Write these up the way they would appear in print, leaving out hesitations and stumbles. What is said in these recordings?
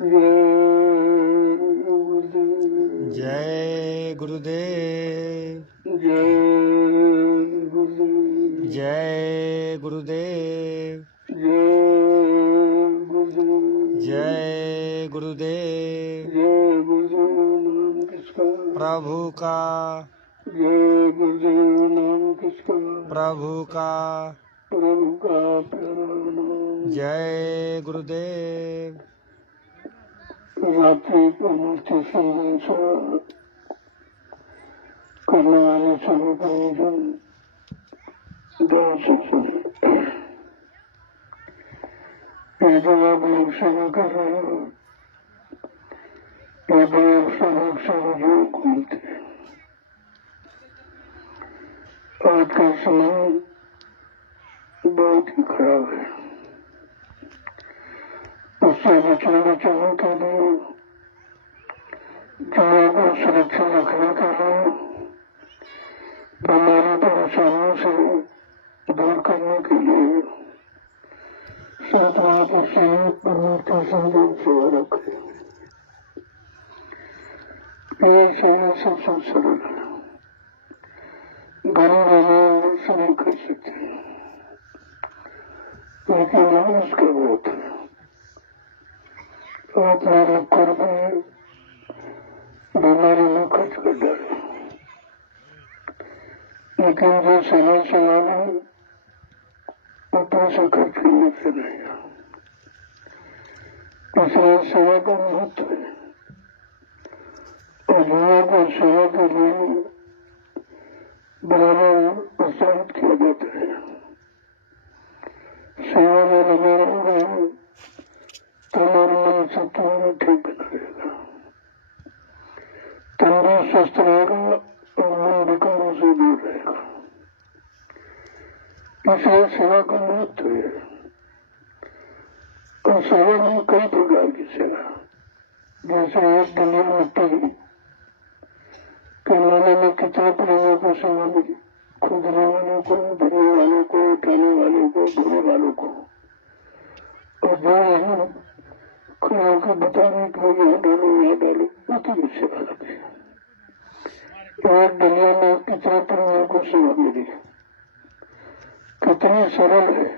जय गुरुदेव। जय गुरुदेव। जय गुरुदेव। प्रभु का प्रभु का जय गुरुदेव। रात्रि को मूर्ति संदेश करने वाले सभी परिजन ध्यान से सुने। ये जो आप लोग सेवा कर रहे हो, ये भी आप सब सहयोग मिलते हैं। आज का समय बहुत ही खराब है। उससे बचने के लिए, जीवन को सुरक्षित रखने के लिए, बीमारी परेशानियों से दूर करने के लिए संत महापुरुषों परमात्मा संयोग सेवा रखें। ये सेवा सबसे सरल है, गरीब लोग सभी कर सकते हैं, लेकिन इसका बहुत है। आप मेरे कर बीमारी में खर्च कर डाले, लेकिन जो सेवा चलाना वो पैसा खर्च करने से नहीं है। इसलिए सेवा का महत्व है और युवा को सेवा के लिए बराबर प्रोत्साहित किया जाता है। सेवा में लगे रहेंगे तो मन से तुम्हारा ठीक बना रहेगा, तन भी स्वस्थ रहेगा और मन विकारों से दूर रहेगा। इसलिए सेवा का महत्व है। और सेवा में कई प्रकार की सेवा, जैसे एक दलिया मिट्टी के लाने में कितने प्रेमियों को सेवा मिली, खुदने वालों को, भरने वालों को, उठाने वालों को, धोने वालों को, और जो यहाँ खड़ा होकर बताने को यहाँ डालो वो तो भी सेवा लगे। एक दलिया में कितने प्रेमियों को सेवा मिली, कितनी सरल है।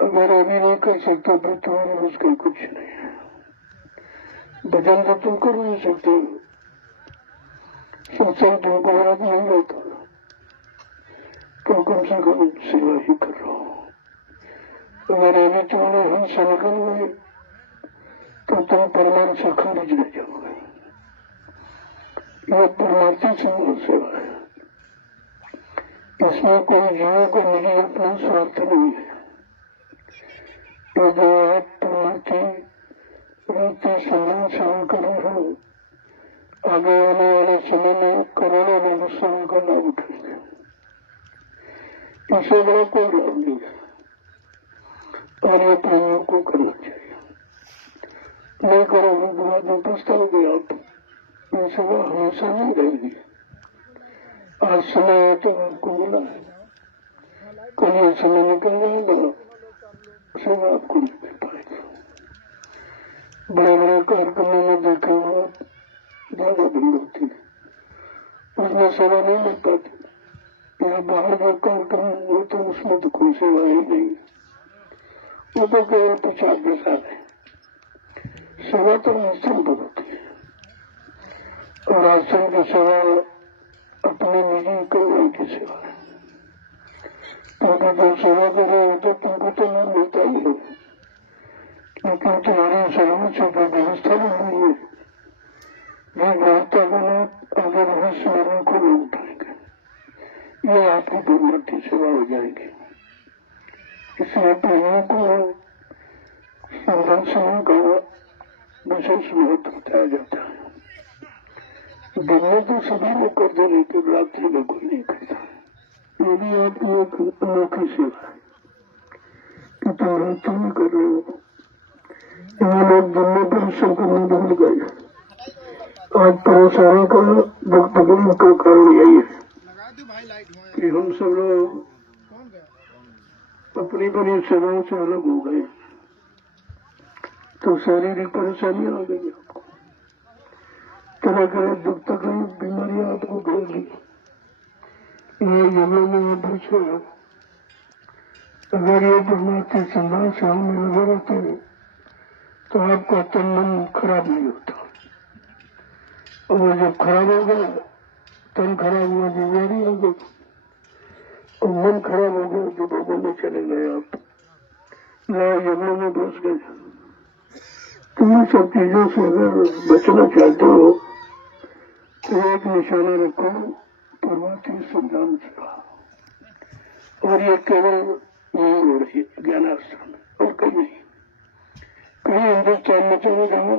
अगर अभी नहीं कर सकते तो तुम्हारी मुश्किल कुछ नहीं है। भजन तो तुम कर नहीं सकते, सत्संग तुमको याद नहीं रहता, तो कम से कम सेवा ही कर रहा हूँ। अगर अभी तुमने हिंसा निकल गई तो तुम परमाणु से खंडित रह जाओगे। यह परमार्थी सेवा है। इसमें कोई जीवों को मिली अपना स्वार्थ नहीं है। तो जो आप परमार्थी रहते सम्मान सेवा कर रहे हो, आगे आने वाले समय में करोड़ों लोग सेवा का लाभ उठाएंगे। इससे बड़ा कोई लाभ नहीं है और ये प्रेमियों को करना चाहिए। नहीं करोगे तो बाद में पछताओगे आप। ये सेवा हमेशा नहीं रहेगी। आज समय है तो आपको मिला है, कल ये समय निकल जाएगा, सेवा आपको नहीं मिल पाएगा। बड़े बड़े कार्यक्रमों में देखा हुआ ज्यादा भीड़ होती है, उसमें सेवा नहीं मिल पाती। यहाँ बाहर जो कार्यक्रम वो तो उसमें तो कोई सेवा ही नहीं, वो तो केवल प्रचार प्रसार है। सेवा तो आश्रम पर होती है और आश्रम की सेवा अपने निजी कल्याण की सेवा है। क्योंकि जो सेवा कर रहे होते तुमको तो लाभ मिलता ही है, लेकिन तुम्हारी सेवा से कोई व्यवस्था भी नहीं है। ये व्यवस्था बना आगे भविष्य वालों को नहीं उठाएंगे, ये आपकी परमार्थी सेवा हो जाएगी। इसलिए प्रेमियों को संरक्षण का विशेष महत्व बताया जाता है। दिन में तो सभी लोग कर दे, लेकिन रात्रि में कोई नहीं करता। ये भी आपकी एक अनोखी सेवा है कि तुम रात्रि में कर रहे हो। ये लोग दिन में परिश्रम करने भूल गए। आज परेशानी का भुगतान का कारण यही है कि हम सब लोग अपनी बड़ी सेवाओं से अलग हो गए। तो शारीरिक परेशानियां आ गई आपको, तरह तरह दुख तकलीफ बीमारियां आपको घेर ली, ये यमुना में बच गया। अगर ये परमात्मा संधान से हम लगे रहते हैं तो आपका तन मन खराब नहीं होता, और जब खराब हो गया, तन खराब हुआ, बीमारी हो गई, और मन खराब हो गया तो भगवान में चले गए, आप ना यमुना में घुस गए। तुम इन सब चीजों से अगर बचना चाहते हो तो एक निशाना रखो परमात्मा संधान से, और ये केवल यही हो रही है ज्ञानाश्रम में, और कहीं नहीं। कहीं हिंदुस्तान में चले जाओ,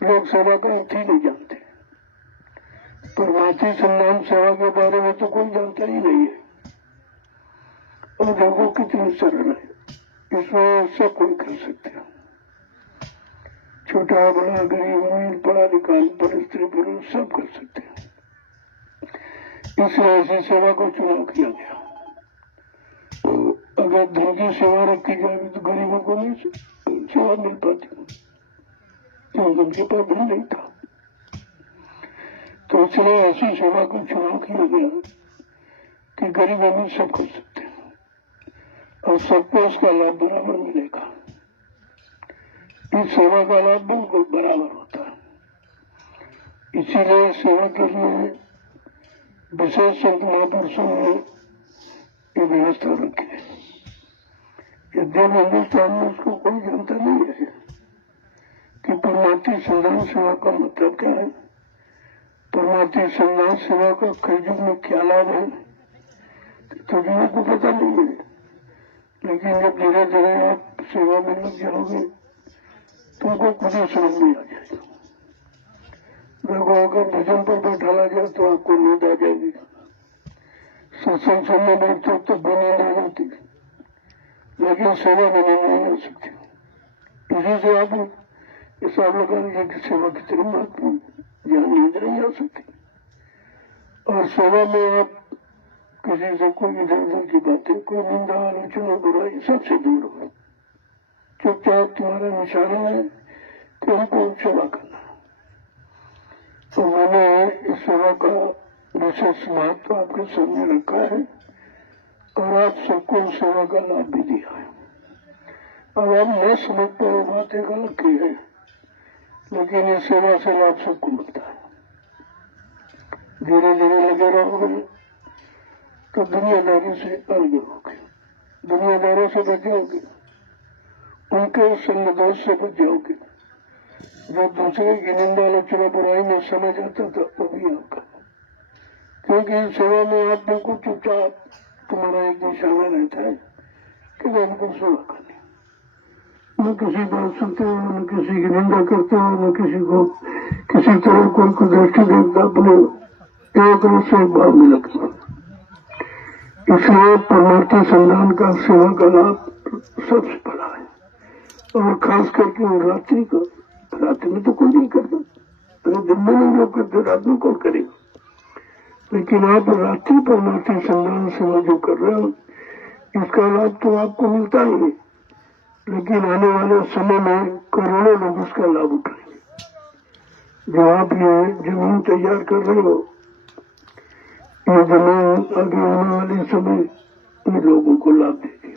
लोग सेवा का अर्थ ही नहीं जानते, परमात्मा संधान सेवा के बारे में तो कोई जानता ही नहीं है। और देखो कितनी सरल है, इसमें सब कोई कर सकते हैं, छोटा बड़ा गरीब अमीर पढ़ा लिखा पर स्त्री पुरुष सब कर सकते हैं। इसलिए ऐसी सेवा को चुनाव किया गया। अगर धन की सेवा रखी जाएगी तो गरीबों को नहीं सेवा मिल पाती, क्योंकि उनके पास धन नहीं था। तो इसलिए ऐसी सेवा को चुनाव किया गया कि गरीब अमीर सब कर सकते हैं, और सबको इसका लाभ बराबर मिलेगा। इस सेवा का लाभ बिल्कुल बराबर होता है। इसीलिए सेवा के लिए विशेष संत महापुरुषों ने ये व्यवस्था रखी है। यद्यपि हिंदुस्तान में उसको कोई जानता नहीं है कि परमात्मा संधान सेवा का मतलब क्या है, परमात्मा संधान सेवा का कलयुग में क्या लाभ है, तो लोगों को पता नहीं है। लेकिन जब धीरे धीरे आप सेवा में लग जाओगे तुमको कुछ समझ में आ जाएगा। देखो अगर भजन पर बैठाला जाए तो आपको नींद आ जाएगी, सत्संग सुनने बैठते तो भी नींद आ जाती, लेकिन सेवा में नींद नहीं आ सकती। इसी से आप हिसाब लगा लीजिए कि सेवा कितनी महत्वपूर्ण, जहाँ नींद नहीं आ सकती। और सेवा में आप किसी से कोई इधर उधर की बातें, कोई निंदा आलोचना बुराई सबसे दूर हो, चुपचाप तुम्हारा निशाना है कि हमको सेवा करना। तो मैंने इस सेवा का विशेष महत्व आपके सामने रखा है, और आप सबको सेवा का लाभ भी दिया है। अब आप न समझ पाए बात एक अलग की है, लेकिन इस सेवा से लाभ सबको मिलता है। धीरे धीरे लगे रहोगे तो दुनियादारी से अलग होगे, दुनियादारों से बच जाओगे, उनके संग दोष से बच जाओगे। जो दूसरे की निंदा आलोचना बुराई में समझ आता था वो भी आपका, क्योंकि सेवा में आप बिल्कुल चुपचाप, तुम्हारा एक निशाना रहता है कि मैं उनको सेवा करनी, न किसी बात सुनते हो, न किसी की निंदा करते हो, न किसी को किसी तरह कोई दृष्टि देखता, अपने एक रूप से भाव में लगता। इसलिए परमात्मा संधान का सेवा का लाभ सबसे बड़ा है, और खास करके रात्रि का। रात्रि में तो कोई नहीं करता, अरे दिन में नहीं लोग करते, रात में कौन करेगा। लेकिन आप रात्रि परमात्मा संधान सेवा जो कर रहे हो, इसका लाभ तो आपको मिलता ही है, लेकिन आने वाले समय में करोड़ों लोग इसका लाभ उठाएंगे। जो आप ये जमीन तैयार कर रहे हो, ये जमीन आगे आने वाले समय इन लोगों को लाभ देगी।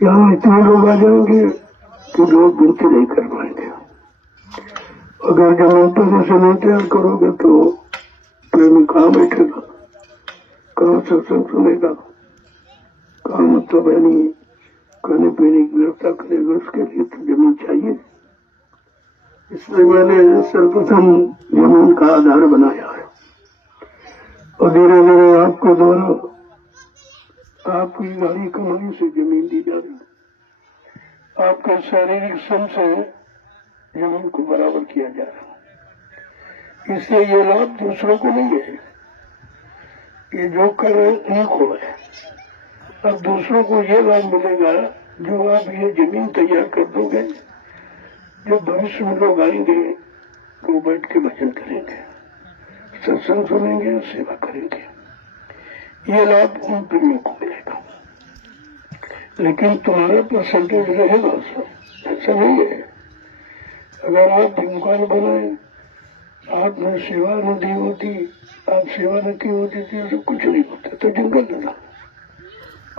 यहाँ इतने लोग आ जाएंगे कि लोग गिनती नहीं कर पाएंगे। अगर जमीन पर जैसे नहीं तैयार करोगे तो प्रेमी कहाँ बैठेगा, कहाँ सत्संग सुनेगा, कहाँ मतलब यानी खाने पीने की व्यवस्था करेगा। उसके लिए तो जमीन चाहिए। इसलिए मैंने सर्वप्रथम जमीन का आधार बनाया है, और धीरे धीरे आपको द्वारा आपकी गाड़ी कमाई से जमीन दी जा रही है, आपके शारीरिक श्रम से जमीन को बराबर किया जा रहा है। इसलिए ये लाभ दूसरों को नहीं है, ये जो कर रहे उन्हीं को है। अब दूसरों को ये लाभ मिलेगा जो आप ये जमीन तैयार कर दोगे, जो भविष्य में लोग आएंगे वो बैठ के भजन करेंगे, सत्संग सुनेंगे, सेवा करेंगे। ये लाभ उन प्रेमियों को मिलेगा, लेकिन तुम्हारा परसेंटेज रहेगा उसमें। ऐसा नहीं है। अगर आप मकान बनाए, आपने सेवा न दी होती, आप सेवा न की होती थी तो कुछ नहीं होता, तो जंगल था।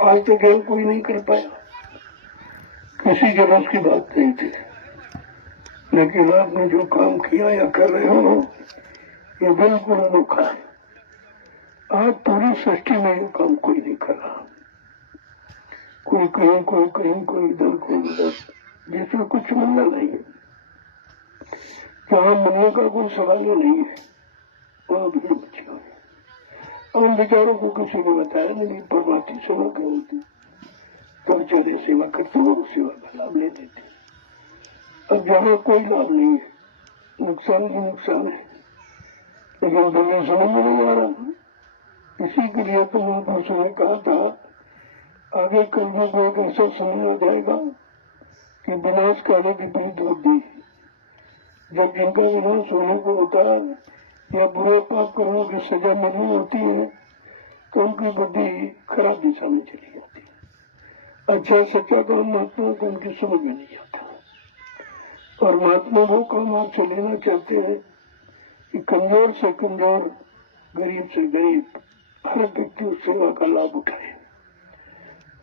आज तक तो कोई नहीं कर पाया, किसी के बस की बात नहीं थी। लेकिन आपने जो काम किया या कर रहे हो, ये बिल्कुल अनोखा है। आज पूरी सृष्टि में ये काम कोई नहीं कर रहा। कोई कहीं, कोई कहीं, कोई इधर, कोई उधर, जिसमें कुछ मिलना नहीं है। जहाँ मिलने का कोई सवाल ही नहीं है, वहाँ भीड़ मची हुई है। हम बेचारों को किसी ने बताया नहीं परमार्थी सेवा क्या होती, तो बेचारे सेवा करते हो, सेवा का लाभ ले देते। अब जहाँ कोई लाभ नहीं है, नुकसान ही नुकसान है, लेकिन दुनिया समझ में नहीं आ रहा। इसी के लिए तो महापुरुषों ने कहा था, आगे कलयुग में एक ऐसा समय आ जाएगा कि विनाश काले विपरीत होती, जब जिनका विनाश होने को होता है या बुरे पाप कर्मों की सजा मिलनी होती है, तो उनकी बुद्धि खराब दिशा में चली जाती है। अच्छा सच्चा काम महात्मा को उनकी समझ में नहीं आता। और महात्मा वो काम आपसे लेना चाहते हैं कि कमजोर से कमजोर, गरीब से गरीब हर व्यक्ति उस सेवा का लाभ उठाए।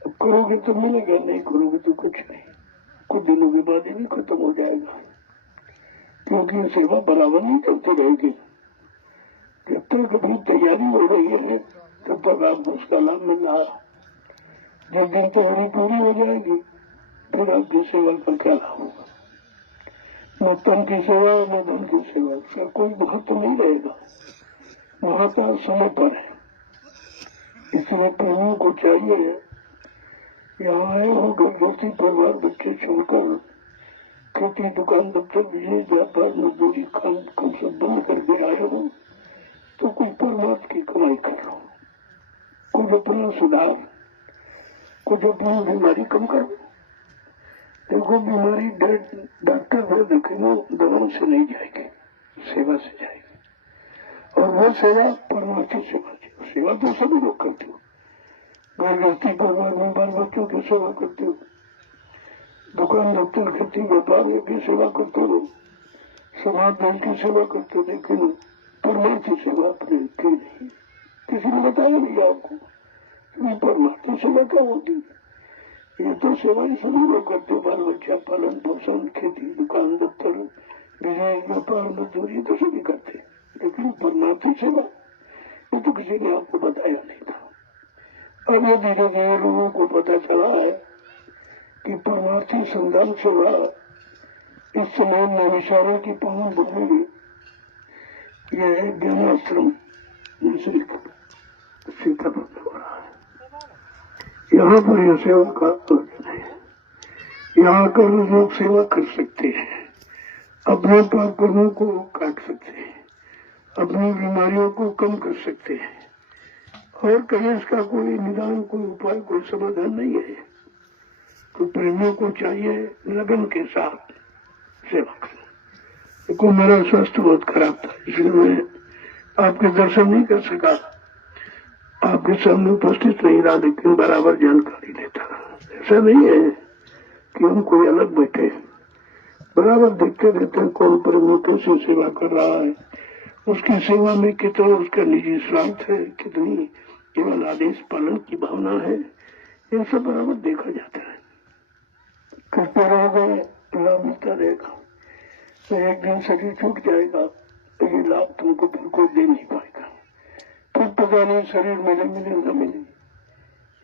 अब करोगे तो मिलेगा, नहीं करोगे तो कुछ नहीं, कुछ दिनों के बाद ही भी खत्म हो जाएगा। क्योंकि सेवा बराबर नहीं चलती रहेगी। जब तक अभी तैयारी हो रही है तब तक आपको उसका लाभ मिल रहा। जब दिन तैयारी पूरी हो जाएगी फिर आपकी सेवा का क्या लाभ होगा। न तन की सेवा न धन की सेवा, उसका कोई महत्व नहीं रहेगा। महत्व समय पर है। इसलिए प्रेमियों को चाहिए, यहाँ आए हो गृहस्थी परिवार बच्चे छोड़कर खेती दुकान दफ्तर बिजनेस व्यापार मजदूरी खान कम सब बंद करके आए हो, तो कोई परमात्मा की कमाई करो, कुछ अपना सुधार, कुछ अपनी बीमारी कम करो। देखो बीमारी डॉक्टर को देखेंगे दवाओं से नहीं जाएगी, सेवा से जाएगी। और वो सेवा परमात्मा सेवा, सेवा तो सभी लोग करते हो। गृहस्थी परिवार में बाल बच्चों की सेवा करते हो, दुकान दफ्तर खेती व्यापार में भी सेवा करते हो, समाज देश की सेवा करते हो, लेकिन परमार्थी सेवा आपने की नहीं। किसी ने बताया नहीं आपको परमार्थी सेवा क्या होती है। ये तो सेवा ही सभी लोग करते, बाल बच्चा पालन पोषण खेती दुकान दफ्तर बिजनेस व्यापार मजदूरी तो सभी करते, लेकिन परमार्थी सेवा ये तो किसी ने आपको बताया नहीं था। अब ये धीरे धीरे लोगों को पता चला है कि परमार्थी संधान सेवा इस समय नैमिषारण्य की पावन भूमि, यह ज्ञानाश्रम सीता हो रहा है। यहाँ पर यह सेवा का आयोजन है। यहाँ कर लोग सेवा कर सकते हैं, अपने पाप कर्मों को काट सकते हैं, अपनी बीमारियों को कम कर सकते हैं, और कहीं इसका कोई निदान, कोई उपाय, कोई समाधान नहीं है। तो प्रेमियों को चाहिए लगन के साथ सेवा करें। देखो मेरा स्वास्थ्य बहुत खराब था, इसलिए मैं आपके दर्शन नहीं कर सका, आपके सामने उपस्थित नहीं रहा, लेकिन बराबर जानकारी लेता रहा। ऐसा नहीं है कि हम कोई अलग बैठे, बराबर देखते रहते हैं कौन प्रेमियों से सेवा कर रहा है, उसकी सेवा में कितना उसका निजी स्वार्थ है, कितनी केवल आदेश पालन की भावना है, यह सब बराबर देखा जाता है। करते रहोगे लाभ मिलता रहेगा, तो एक दिन शरीर छूट जाएगा तो ये लाभ तुमको फिर कोई दे नहीं पाएगा। फिर पता नहीं शरीर मिले मिले न मिले,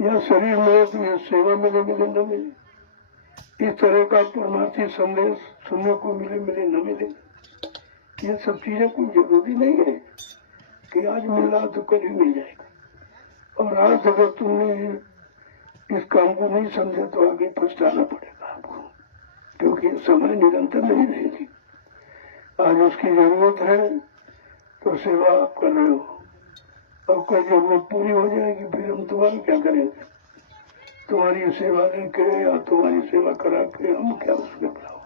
या शरीर मिले तो यह सेवा मिले मिले न मिले। इस तरह का परमार्थी संदेश सुनने को मिले मिले न मिले, ये सब चीजें कोई जरूरी नहीं है कि आज मिल रहा तो कल ही मिल जाएगा। और आज अगर तुमने इस काम को नहीं समझा तो आगे पछताना पड़ेगा आपको, क्योंकि समय निरंतर नहीं रहेगी। आज उसकी जरूरत है तो सेवा आप कर रहे हो, अब कोई जरूरत पूरी हो जाएगी फिर हम तुम्हारी क्या करेंगे। तुम्हारी सेवा लेके या तुम्हारी सेवा करा के हम क्या उसमें बनाओ,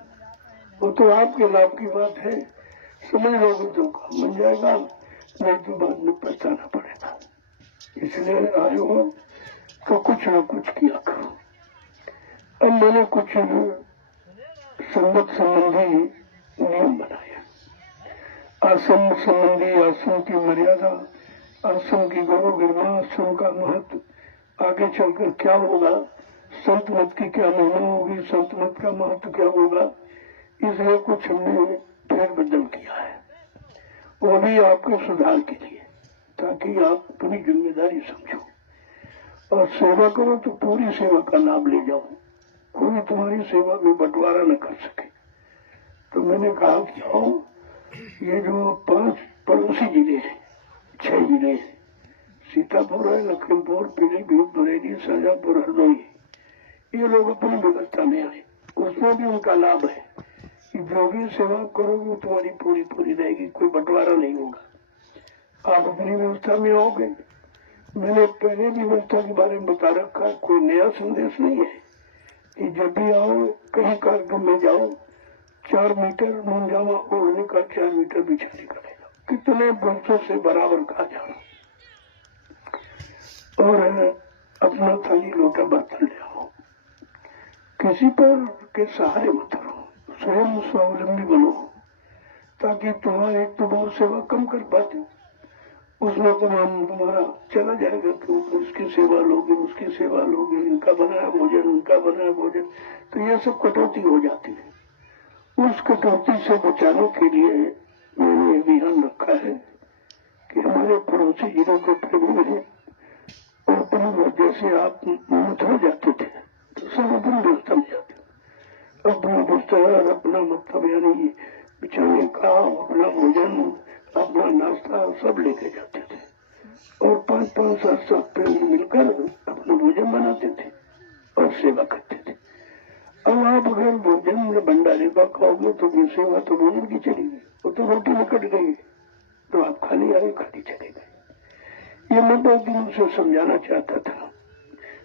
वो तो आपके लाभ की बात है। समझ लोगे तो काम बन जाएगा, नहीं तो बाद में पछताना पड़ेगा। इसलिए आए हो तो कुछ न कुछ किया करो। अब मैंने कुछ संगत संबंधी नियम बनाए, आश्रम संबंधी आश्रम की मर्यादा, आश्रम की गौरव गरिमा, आश्रम का महत्व, आगे चलकर क्या होगा, संत मत की क्या महिमा होगी, संत मत का महत्व क्या होगा, इसलिए कुछ हमने फेरबदल किया है। वो भी आपके सुधार के लिए, ताकि आप अपनी जिम्मेदारी समझो और सेवा करो तो पूरी सेवा का लाभ ले जाओ, कोई तुम्हारी सेवा में बंटवारा न कर सके। तो मैंने कहा कि आओ, ये जो 5 पड़ोसी जिले हैं, 6 जिले हैं, सीतापुर है, लखीमपुर, पीलीभीत, बरेली, शाजापुर, हरदोई, ये लोग अपनी व्यवस्था में आए, उसमें भी उनका लाभ है कि जो भी सेवा करोगे तुम्हारी पूरी पूरी रहेगी, कोई बंटवारा नहीं होगा। आप अपनी व्यवस्था में आओगे। मैंने पहले भी व्यवस्था के बारे में बता रखा है, कोई नया संदेश नहीं है कि जब भी आओ, कहीं कार्यक्रम में जाओ, 4 मीटर मुंजामा ओढ़ने का 4 मीटर पीछे निकलेगा, कितने वर्षों से बराबर कहा जा रहा। और अपना थाली लोटा बर्तन ले आओ, किसी पर के सहारे मत रहो, स्वयं स्वावलंबी बनो, ताकि तुम्हारे तो बहुत सेवा कम कर पाते हो, उसमें तुम्हारा चला जाएगा कि उसकी सेवा लोगे, उसकी सेवा लोगे, इनका बनाया भोजन, उनका बनाया भोजन, तो ये सब कटौती हो जाती है। उस कटौती से बचाने के लिए मैंने अभियान रखा है कि हमारे पड़ोसी जिलों को प्रेमी है, और जैसे आप मथुरा जाते थे तो सब अपनी व्यवस्था में जाते, अपना बिस्तर, अपना मतलब यानी बिछाने का, अपना भोजन, अपना नाश्ता सब लेके जाते थे, और 5-5, 7-7 प्रेमी मिलकर अपना भोजन बनाते थे और सेवा करते थे। अब आप अगर भोजन भंडारे का खाओगे तो ये सेवा तो भोजन की चली गई, वो तो रोटी में कट गई, तो आप खाली आए, खाली चले गए। ये मैं बहुत दिनों से समझाना चाहता था,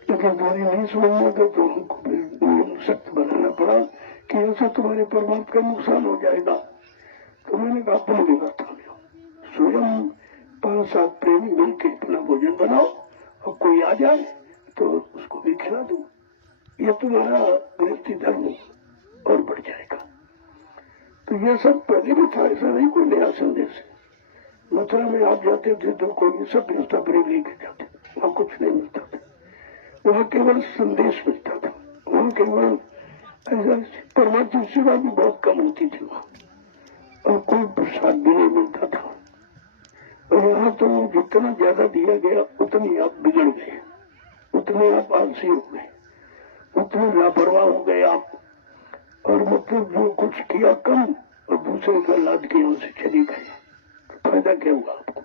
लेकिन तुम्हारी नहीं समझना था, तो हमको सख्त बनाना पड़ा कि ऐसा तुम्हारे परमात्मा का नुकसान हो जाएगा। तो मैंने कहा अपनी व्यवस्था में स्वयं 5-7 प्रेमी मिलकर अपना भोजन बनाओ, और कोई आ जाए तो उसको भी खिला दो, ये तुम्हारा गृहस्थी धर्म और बढ़ जाएगा। तो ये सब पहले भी था, ऐसा नहीं कोई नया संदेश है। मथुरा में आप जाते थे तो कोई सब व्यवस्था प्रेम लेके जाते, वहाँ कुछ नहीं मिलता था, वहाँ केवल संदेश मिलता था, वहाँ केवल ऐसा परमात्मा सेवा भी बहुत कम होती थी वहाँ, और कोई प्रसाद भी नहीं मिलता था। और यहाँ तो जितना ज्यादा दिया गया उतनी आप बिगड़ गए, उतने आप आलसी हो गए, उतने लापरवाह हो गए आप, और मतलब जो कुछ किया कम और दूसरे का लाद के यहाँ से चले गए, तो फायदा क्या हुआ आपको?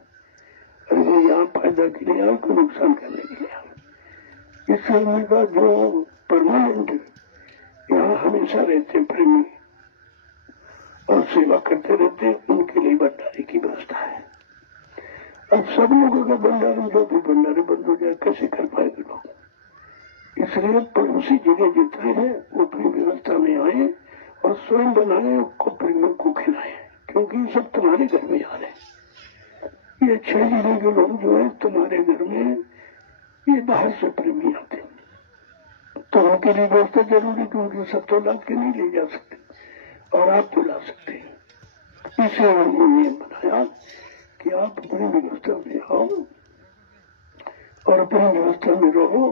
अरे वो यहाँ फायदा के लिए आपको नुकसान करने के लिए आए। इस समय का जो परमानेंट यहाँ हमेशा रहते प्रेमी और सेवा करते रहते, उनके लिए भंडारे की व्यवस्था है। अब सब लोगों का भंडारे, जो भी भंडारे बंद हो जाए, कैसे कर पाएंगे लोग? इसलिए पड़ोसी जगह जितने हैं वो अपनी व्यवस्था में आए और स्वयं बनाए को प्रेमियों को खिलाए, क्योंकि सब तुम्हारे घर में आ रहे हैं। ये 6 जिले के लोग जो है तुम्हारे घर में, ये बाहर से प्रेमी आते हैं, तो उनके लिए व्यवस्था जरूरी, क्योंकि सब तो लाद के नहीं ले जा सकते, और आप तो ला सकते हैं। इसे हमने नियम बनाया कि आप अपनी व्यवस्था में आओ और अपनी व्यवस्था में रहो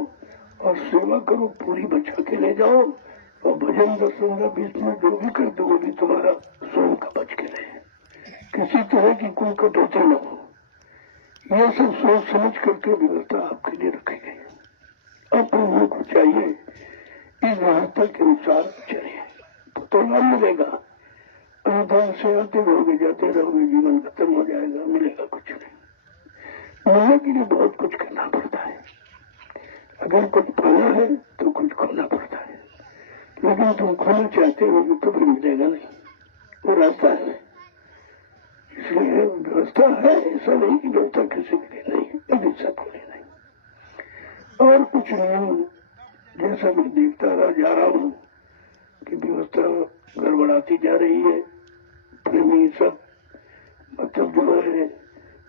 और सेवा करो, पूरी बचा के ले जाओ, और भजन 10-15-20 मिनट जो भी करते वो भी तुम्हारा स्वयं का बच के रहे, किसी तरह की कोई कटौती न हो। यह सब सोच समझ करके व्यवस्था आपके लिए रखी गई। अब लोगों को चाहिए इस व्यवस्था के अनुसार चले, तो लाभ मिलेगा। अनुदान से आते रहोगे, जाते रहोगे, जीवन खत्म हो जाएगा, मिलेगा कुछ नहीं। मिलने के लिए बहुत कुछ करना पड़ता है, अगर कुछ पाना है तो कुछ खोना पड़ता है, लेकिन तुम खोना चाहते हो तो भी मिलेगा नहीं, वो रास्ता है। इसलिए व्यवस्था है, ऐसा नहीं कि व्यवस्था किसी के लिए नहीं है, लेकिन सबके लिए नहीं। और कुछ नियम जैसा मैं देखता जा रहा हूँ कि व्यवस्था गड़बड़ाती जा रही है, प्रेमी सब मतलब जो है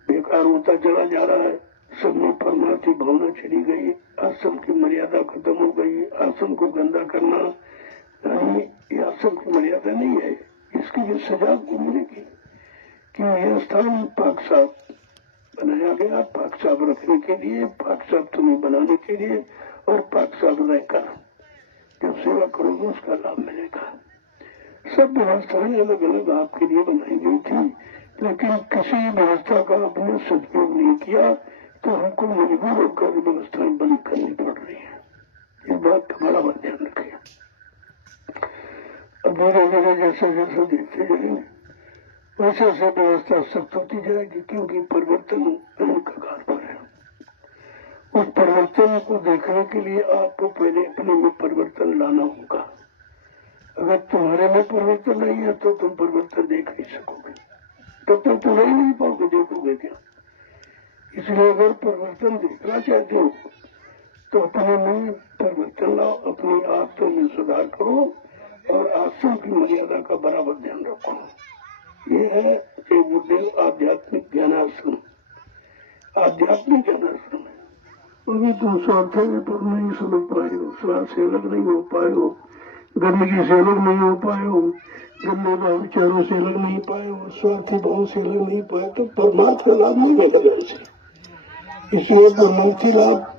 बेकार होता चला जा रहा है, सब में परमार्थी भावना चली गई, आश्रम की मर्यादा खत्म हो गई, आश्रम को गंदा करना, यानी यह सबकी मर्यादा नहीं है, इसकी जो सजा को मिलेगी कि यह स्थान पाक साफ बनाया गया, पाक साफ रखने के लिए, पाक साफ तुम्हें बनाने के लिए, और पाक साफ रहकर जब सेवा करोगे उसका लाभ मिलेगा। सब व्यवस्थाएं अलग अलग आपके लिए बनाई गई थी, लेकिन किसी व्यवस्था का आपने सदुपयोग नहीं किया तो हमको मजबूर होकर व्यवस्थाएं बंद करनी पड़ रही है। इस बात का बड़ा ध्यान रखें। अब धीरे धीरे जैसा जैसा देखते जाएंगे वैसे वैसे व्यवस्था सख्त होती जाएगी, क्योंकि परिवर्तन कगार पर है। उस परिवर्तन को देखने के लिए आपको पहले अपने में परिवर्तन लाना होगा। अगर तुम्हारे में परिवर्तन नहीं है तो तुम परिवर्तन देख नहीं सकोगे, तब तक तुम नहीं पाओगे, देखोगे क्या। इसलिए अगर परिवर्तन देखना चाहते हो तो अपने में परिवर्तन लाओ, अपनी आदतों में सुधार करो और आसन की मर्यादा का बराबर ध्यान रखो। ये है गुरुदेव आध्यात्मिक ज्ञानाश्रम। आध्यात्मिक ज्ञानाश्रम है, उन्हीं तुम स्वार्थ पर नहीं समझ पाए हो, स्वार्थ से अलग नहीं हो पाए हो, गंदगी से अलग नहीं हो पाए हो, गंदे भाव विचारों से अलग नहीं पाए हो, स्वार्थी भाव से अलग नहीं पाए, तो परमार्थ का लाभ नहीं मिलेगा उसे। इसलिए परमार्थी लाभ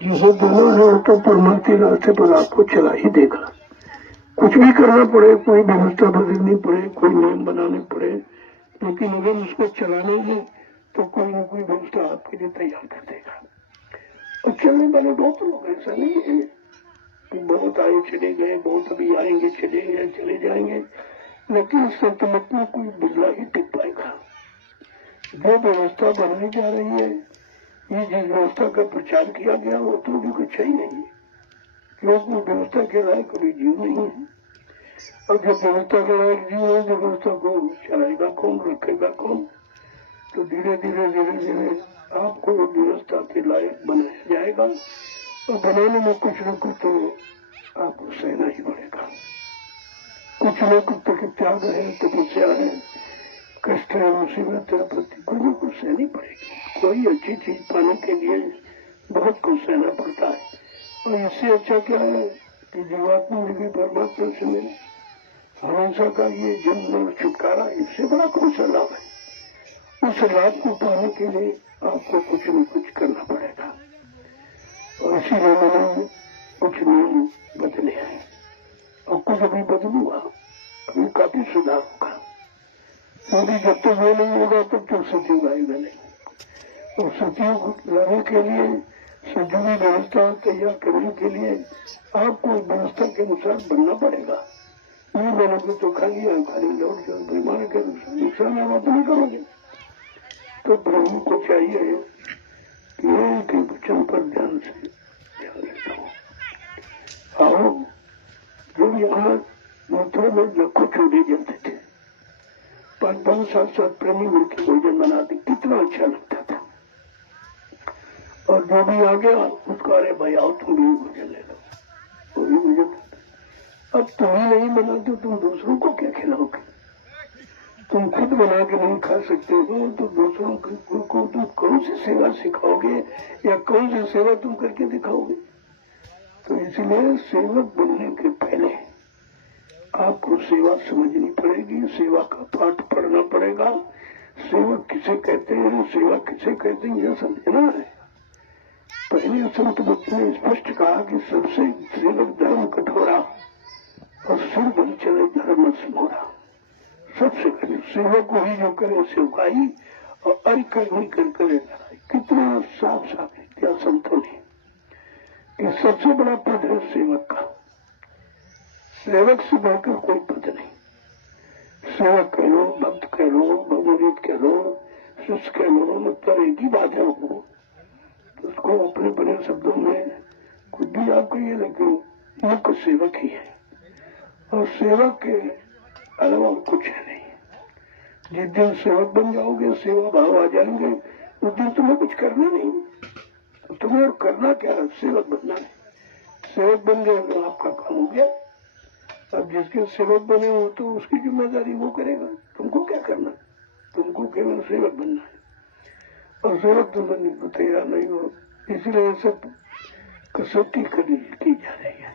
जिसे देना है तो परमार्थी रास्ते पर आपको चला ही देगा। कुछ भी करना पड़े, कोई व्यवस्था बदलनी पड़े, कोई नियम बनाने पड़े, लेकिन अगर उसको चलाना है तो कोई न कोई व्यवस्था आपके लिए तैयार कर देगा। और चलने वाले बहुत लोग, ऐसा नहीं है कि बहुत आए चले गए, बहुत अभी आएंगे चले गए चले जाएंगे, लेकिन सल्तनत में कोई बिरला ही टिक पाएगा। जो व्यवस्था बनने जा रही है, ये जिस व्यवस्था का प्रचार किया गया वो तो भी कुछ ही नहीं है, क्योंकि व्यवस्था के लायक कोई जीव नहीं है। और जब व्यवस्था के लायक जीव है तो व्यवस्था को चलाएगा कौन, रखेगा कौन। तो धीरे धीरे धीरे धीरे आपको व्यवस्था के लायक बनाया जाएगा, और बनाने में कुछ न कुछ तो आपको सहना ही पड़ेगा। कुछ न कुछ तो त्याग है, तपस्या है, कष्ट है, मुसीबत है, प्रति कुछ न कुछ सहनी पड़ेगी। कोई अच्छी चीज पाने के लिए बहुत कुछ सहना पड़ता है, और इससे अच्छा क्या है कि जीवात्मा भी परमात्मा से मिले, हमेशा का ये जन्म छुटकारा, इससे बड़ा कौन सा लाभ है। उस लाभ को पाने के लिए आपको कुछ न कुछ करना पड़ेगा, और इसीलिए मैंने कुछ नियम बदले हैं, और कुछ अभी बदलूंगा, अभी काफी सुधार होगा, क्योंकि जब तक वो नहीं होगा तब तक सतयुग आएगा नहीं। और सतयुग लाने के लिए, सतयुगी व्यवस्था तैयार करने के लिए आपको व्यवस्था के अनुसार बनना पड़ेगा। नहीं बनोगे तो खाली लौट जाओ, बीमार के नुकसान आप अपने करोगे। तो ब्रह्म को चाहिए कि वचन पर ध्यान से ध्यान देता हूँ। आओ, जो यहाँ मथुरा में लाखों चोरी जलते थे, 5-5 7-7 प्रेमी मिलकर भोजन बनाते, कितना अच्छा लगता था। और जो भी आ गया उसको, अरे भाई आओ तुम भी भोजन ले लो, वो भी भोजन। अब तुम्हें नहीं बनाते तुम दूसरों को क्या खिलाओगे। तुम खुद बना के नहीं खा सकते हो तो दूसरों को तुम कौन सी सेवा सिखाओगे, या कौन सी सेवा तुम करके दिखाओगे। तो इसलिए सेवक बनने के पहले आपको सेवा समझनी पड़ेगी, सेवा का पाठ पढ़ना पड़ेगा। सेवक किसे कहते हैं, सेवा किसे कहते हैं, यह समझना है। पहले संत बुद्ध ने स्पष्ट कहा कि सबसे सेवक धर्म कठोरा और सुर बन चले धर्म समोरा। सबसे पहले सेवक को ही जो करे सेवकाई, और अरि कर्मी कर करे लड़ाई। कितना साफ साफ किया संतों ने कि सबसे बड़ा पद है सेवक का। सेवक से बढ़कर कोई पद नहीं। सेवक कह लो, भक्त कह लो, भगवत कह लो, शिष्य कह लो, मतलब एक ही बात है। वो उसको अपने बड़े शब्दों में कुछ भी आप कहिए, लेकिन मुख्य सेवक ही है, और सेवक के अलावा कुछ है नहीं। जिस दिन सेवक बन जाओगे, सेवा भाव आ जाएंगे, उस दिन तुम्हें कुछ करना नहीं। तो तुम्हें और करना क्या है, सेवक बनना है। सेवक बन गए तो आपका काम हो गया। अब जिसके सेवक बने हो तो उसकी जिम्मेदारी वो करेगा, तुमको क्या करना, तुमको केवल सेवक बनना है। और सेवक तो बनने को तैयार नहीं हो, इसलिए सब कसौटी की जा रही है।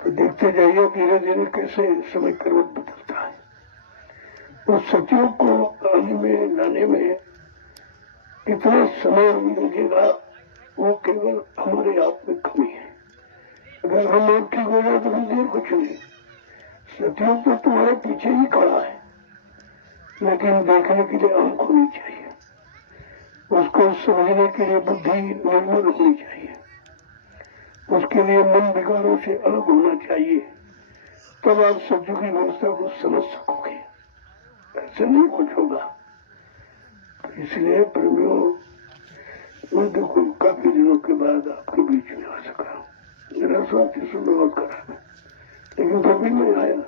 तो देखते जाइए धीरे धीरे कैसे समय करवट बदलता है। उस सतयुग को आने में लाने में कितना समय लगेगा, वो केवल हमारे आप में कमी है। अगर हम आप ठीक हो जाए तो फिर देर कुछ नहीं। सतयुग तो तुम्हारे पीछे ही खड़ा है, लेकिन देखने के लिए आंख होनी चाहिए, उसको समझने के लिए बुद्धि निर्मल होनी चाहिए, उसके लिए मन विकारों से अलग होना चाहिए, तब आप सतयुग की व्यवस्था को समझ सकोगे। ऐसे नहीं कुछ होगा। तो इसलिए प्रेमियों, मैं देखो काफी दिनों के बाद आपके बीच में आ सका। मेरा स्वास्थ्य सुन बहुत खराब है, लेकिन फिर भी मैं आया।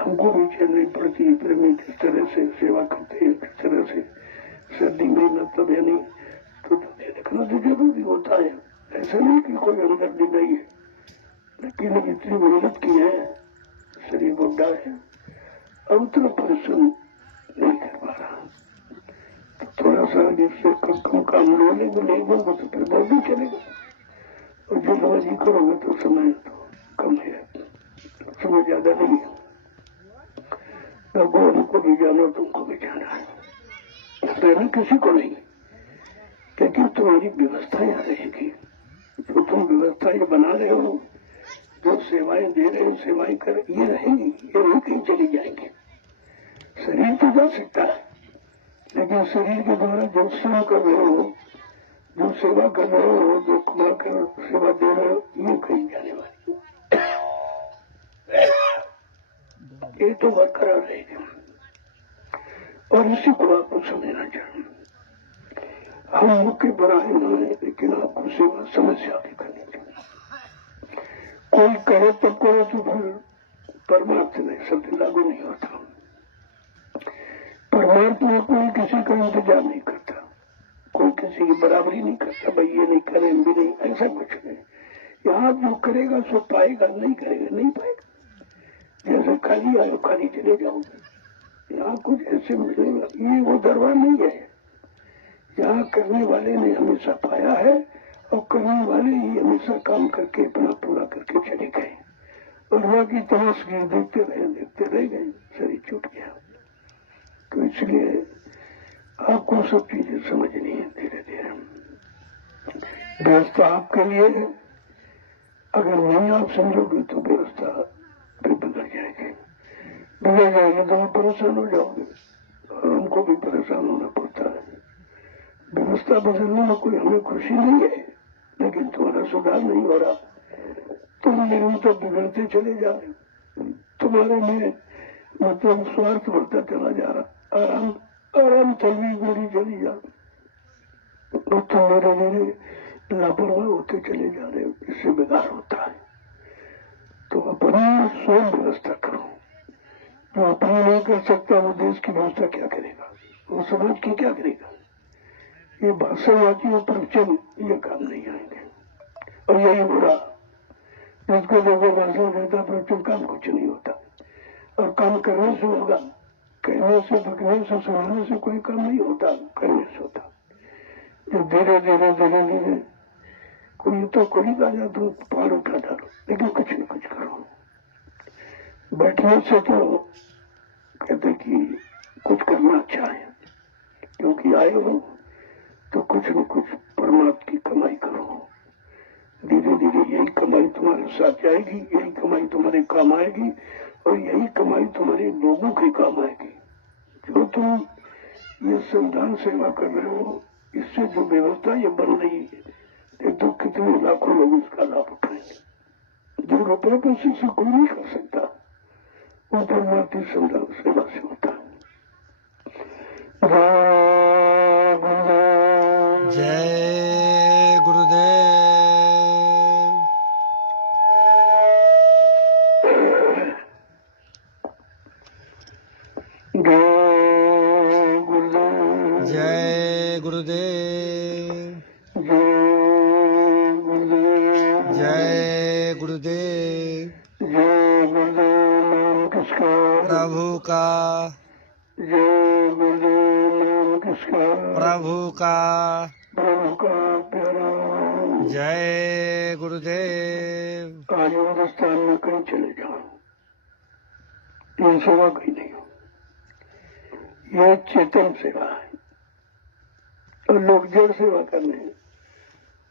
हमको भी चलनी पड़ती है प्रेमी, किस तरह से सेवा करते हैं, किस तरह से सर्दी में मतलब यानी तो देखना तो जरूरी होता है। ऐसा नहीं कि कोई हमदर्दी नहीं है, लेकिन इतनी मेहनत की है, शरीर बुढ़ा है, अब तो परिश्रम नहीं कर पा रहा। तो थोड़ा सा जिससे कम काम लोने को नहीं बोलूंगा तो फिर बहुत भी चलेगा। और जल्दबाजी करोगे तो समय तो कम है, समय ज्यादा नहीं है। भगवान को भी जानो, तुमको भी जाना है, रहना किसी को नहीं, लेकिन तुम्हारी व्यवस्था यहाँ रहेगी। जो तुम व्यवस्था ये बना रहे हो, जो सेवाएं दे रहे हो, सेवाएं कर, ये रहेंगी, ये नहीं कहीं चली जाएंगी। शरीर तो जा सकता है, लेकिन शरीर के द्वारा जो सेवा कर रहे हो, जो सेवा कर रहे हो, जो कमा कर सेवा दे रहे हो, ये कहीं जाने वाली, ये तो बरकरार रहेगी। और इसी को आपको समझना चाहिए। हम मुख्य बनाए न है, लेकिन आपको सेवा समस्या की करनी चाहिए। कोई कहे तब करो तो फिर परमार्थ नहीं, शब्द लागू नहीं होता। परमार्थ में कोई किसी का इंतजार नहीं करता, कोई किसी की बराबरी नहीं करता, भाई ये नहीं करें भी नहीं, ऐसा कुछ नहीं। यहाँ जो करेगा सो पाएगा, नहीं करेगा नहीं पाएगा। जैसे खाली आयो खाली चले जाओगे, यहाँ कुछ ऐसे मिलेगा। ये वो दरबार नहीं है, यहाँ करने वाले ने हमेशा पाया है, और करने वाले ही हमेशा काम करके अपना पूरा करके चले गए, और बाकी तमाशगीर देखते रह गए, शरीर छूट गया। तो इसलिए आपको सब चीजें समझनी है धीरे धीरे। व्यवस्था आपके लिए है, अगर नहीं आप समझोगे तो व्यवस्था फिर बिगड़ जाएगी। बिगड़ जाएगी तो आप परेशान हो जाओगे, और हमको भी परेशान होना पड़ता है। व्यवस्था बदलने में कोई हमें खुशी नहीं है, लेकिन तुम्हारा सुधार नहीं हो रहा, तुम निरंतर बिगड़ते चले जा रहे, तुम्हारे में मतलब स्वार्थ बढ़ता चला जा रहा, आराम आराम चलनी गोली चली जा रही, और तुम मेरे मेरे लापरवाह होते चले जा रहे हो, इससे बिगाड़ होता है। तो अपनी स्वयं व्यवस्था करो। जो अपनी नहीं कर सकता वो देश की व्यवस्था क्या करेगा, वो समाज की क्या करेगा। ये भाषावादियों प्रवचन ये काम नहीं आएंगे, और यही हो रहा। जिसको देखो भाषण देता प्रवचन, काम कुछ नहीं होता, और काम करने से होगा, कहने से बकने से सुनाने से कोई काम नहीं होता, करने से होता। जो धीरे धीरे धीरे धीरे कोई तो कोई गाजा तो पार उठा डालो, लेकिन कुछ न कुछ करो। बैठने से तो कहते कि कुछ करना अच्छा है, क्योंकि आए हो तो कुछ न कुछ परमात्मा की कमाई करो। धीरे धीरे यही कमाई तुम्हारे साथ जाएगी, यही कमाई तुम्हारे काम आएगी, और यही कमाई तुम्हारे लोगों के काम आएगी। जो तुम ये संविधान सेवा कर रहे हो, इससे जो व्यवस्था ये बन रही है, तो कितने लाखों लोग इसका लाभ उठाएंगे। जो रुपये पैसे से कोई नहीं कर सकता, वो परमात्मा संविधान सेवा से होता है। जय गुरुदेव। जय जय गुरुदेव। गुरुदेव। जय गुरुदेव। जय गुरुदेव। जय गुरुदेव नाम किसका, प्रभु का। जय गुरुदेव नाम किसका, प्रभु का। प्रभु का प्यारा। जय गुरुदेव। आज हिंदुस्तान में कहीं चले जाओ, ये सेवा कहीं नहीं हो, यह चेतन सेवा है। और लोग जड़ सेवा करने हैं,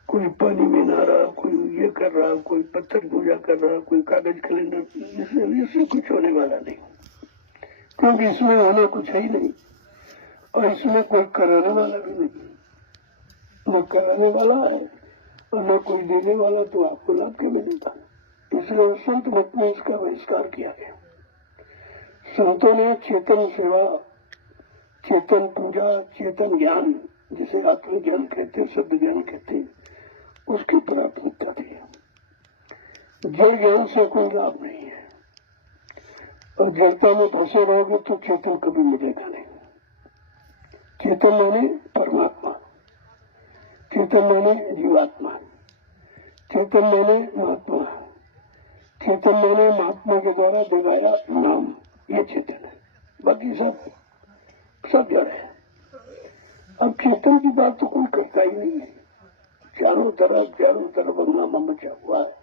कोई पानी में नहा रहा, कोई ये कर रहा, कोई पत्थर पूजा कर रहा, कोई कागज कैलेंडर, इससे कुछ होने वाला नहीं, क्योंकि इसमें होना कुछ है ही नहीं, और इसमें कोई कराने वाला भी नहीं। न कराने वाला है और न कोई देने वाला, तो आपको लाभ के मिलेगा। इसलिए संत मत में इसका बहिष्कार किया गया। संतों ने चेतन सेवा, चेतन पूजा, चेतन ज्ञान, जिसे आत्मज्ञान कहते, शब्द ज्ञान कहते, उसकी प्राथमिकता दी। जड़ ज्ञान से कोई लाभ नहीं है, और जड़ता में फंसे रहोगे तो चेतन कभी मिलेगा नहीं। चेतन माने परमात्मा, चेतन माने जीवात्मा, चेतन माने महात्मा, चेतन माने महात्मा के द्वारा दिखाया नाम, ये चेतन है। बाकी सब जड़ है। अब चेतन की बात तो कोई करता ही नहीं है। चारों तरफ हंगामा मचा हुआ है,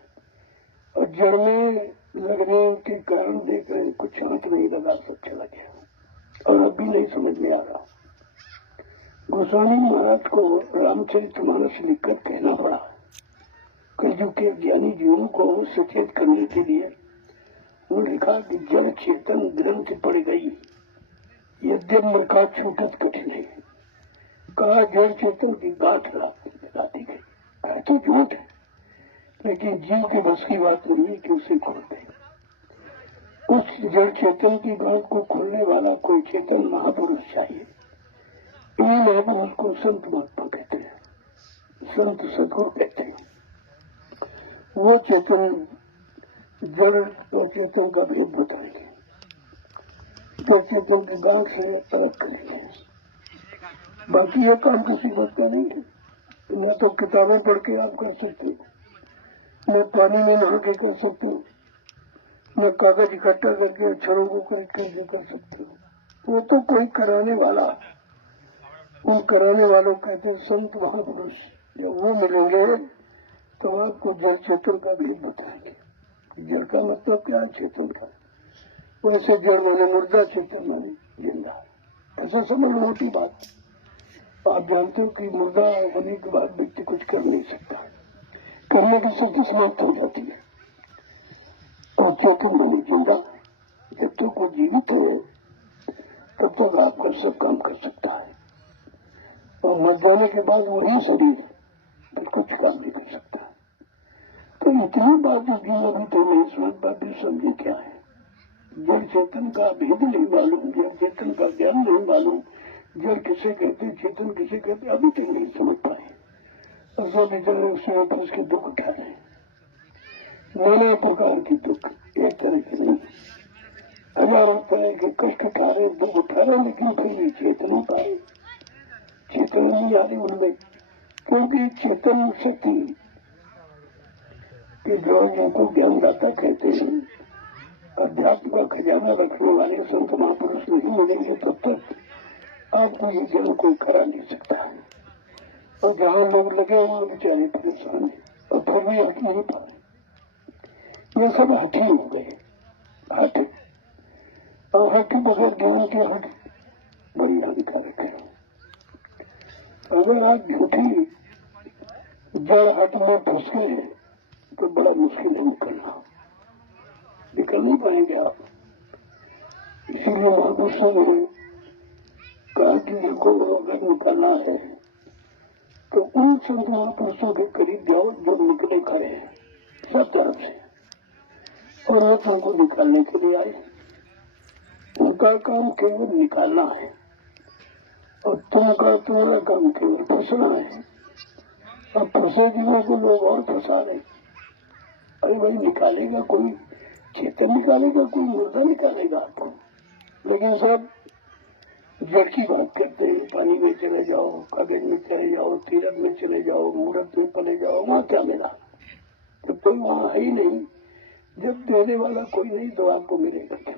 और जड़ में लगने के कारण देख रहे हैं, कुछ हाथ नहीं लगा, सब चला गया, और अभी नहीं समझ में आ रहा। गोस्वामी महाराज को रामचरितमानस लिखकर कहना पड़ा, कलयुग के ज्ञानी जीवों को सचेत करने के लिए। उन्होंने लिखा कि जड़ चेतन ग्रंथ पड़ गई, यद्यप मरका छूटत कठिन है। कहा जड़ चेतन की गांठ लगा दी गई, है तो झूठ है, लेकिन जीव के बस की बात नहीं है कि उसे खोल दे। उस जड़ चेतन की गांठ को खोलने वाला कोई चेतन महापुरुष चाहिए। इन्हीं महापुरुष को संत महात्मा कहते हैं, संत सदगुरु कहते हैं। वो चेतन जड़ और चेतन का भेद बताएंगे, जड़ चेतन की गांठ से अलग करेंगे। बाकी ये काम किसी बात का नहीं है। न तो किताबें पढ़ के आप कर सकते, न पानी में नहा के कर सकते, न कागज इकट्ठा करके अक्षरों को खरीद करके कर सकते हो। वो तो कोई कराने वाला, उन कराने वालों कहते संत महापुरुष। जब वो मिलेंगे तो आपको जड़ चेतन का भेद बताएंगे। जड़ का मतलब क्या है, चेतन का। वैसे जड़ माने मुर्दा, चेतन माने जिंदा। ऐसा समझ मोटी बात। आप जानते हो कि मुर्दा होने के बाद व्यक्ति कुछ कर नहीं सकता, करने की शक्ति समाप्त हो जाती है। और चेतन माने जिंदा, जब तक वो जीवित है तब तक आपका सब काम कर सकता है, और मर जाने के बाद वही शरीर फिर कुछ काम नहीं कर सकता। तो इतनी बात जो अभी तो नहीं समझ पाते, समझे क्या है। जड़ चेतन का भेद नहीं मालूम, जड़ चेतन का ज्ञान नहीं मालूम, जड़ किसे कहते, चेतन किसे कहते, अभी तक नहीं समझ पाए। और सब बेचारे उसमें फंस के दुख उठा रहे हैं, नाना प्रकार की दुख, एक तरह के नहीं, हजारों तरह के कष्ट उठा रहे, दुख उठा रहे, लेकिन फिर भी चेतन नहीं पाए, चेतन नहीं आ रही उनमें। क्योंकि चेतन शक्ति के जो जिनको ज्ञानदाता कहते हैं, अध्यात्म का खजाना रखने वाले संत महापुरुष नहीं मिलेंगे तब तक आपको ये जन कोई करा नहीं सकता। और जहाँ लोग लगे हुए बेचारे परेशान है, और फिर भी हट नहीं पाए। ये सब हठी हो गए, हट, और हट बगैर ज्ञान के हट बड़ी हानिकारक है। अगर आप झूठी जड़ हट में फंस गए तो बड़ा मुश्किल है निकलना, निकल नहीं पाएंगे आप। इसीलिए महापुरुषों ने कहा कि इनको अगर निकलना है तो उन संत महापुरुषों के करीब जाओ जो निकले खड़े हैं सब तरफ से, और वो तुमको निकालने के लिए आए। उनका काम केवल निकालना है, और तुम्हारा काम केवल फंसना है। अब फंसे जीवों को लोग और फंसा रहे। अरे भाई, निकालेगा कोई, चेतन निकालेगा कोई, मुर्दा निकालेगा आपको, लेकिन सब जड़ की बात करते हैं। पानी में चले जाओ, कागज में चले जाओ, तीरथ में चले जाओ, मूर्त में चले जाओ, वहाँ क्या मिला जब कोई वहाँ है ही नहीं। जब देने वाला कोई नहीं तो आपको मिलेगा क्या?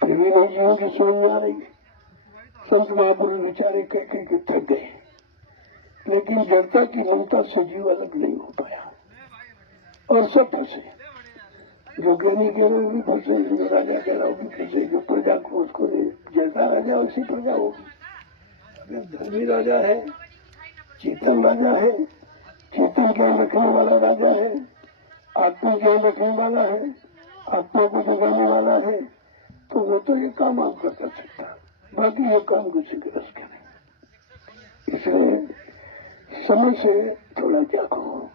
फिर भी नहीं जीवन की समझ में आ रही। संत महापुरुष बेचारे कह के थक गए, लेकिन जड़ता की ममता से जीव अलग नहीं हो पाया और सब फंसे। जो ज्ञानी कह रहे भी फंसे, जो राजा कह रहा भी फंसे, जो प्रजा को उसको जैसा राजा उसी प्रजा होगी। अगर धर्मी राजा है, चेतन राजा है, चेतन ज्ञान रखने वाला राजा है, आत्मा ज्ञान रखने वाला है, आत्मा को जगाने वाला है, तो वो तो ये काम आपका कर सकता है, बाकी ये काम किसी के रस के नहीं। इसलिए समय से थोड़ा जागो।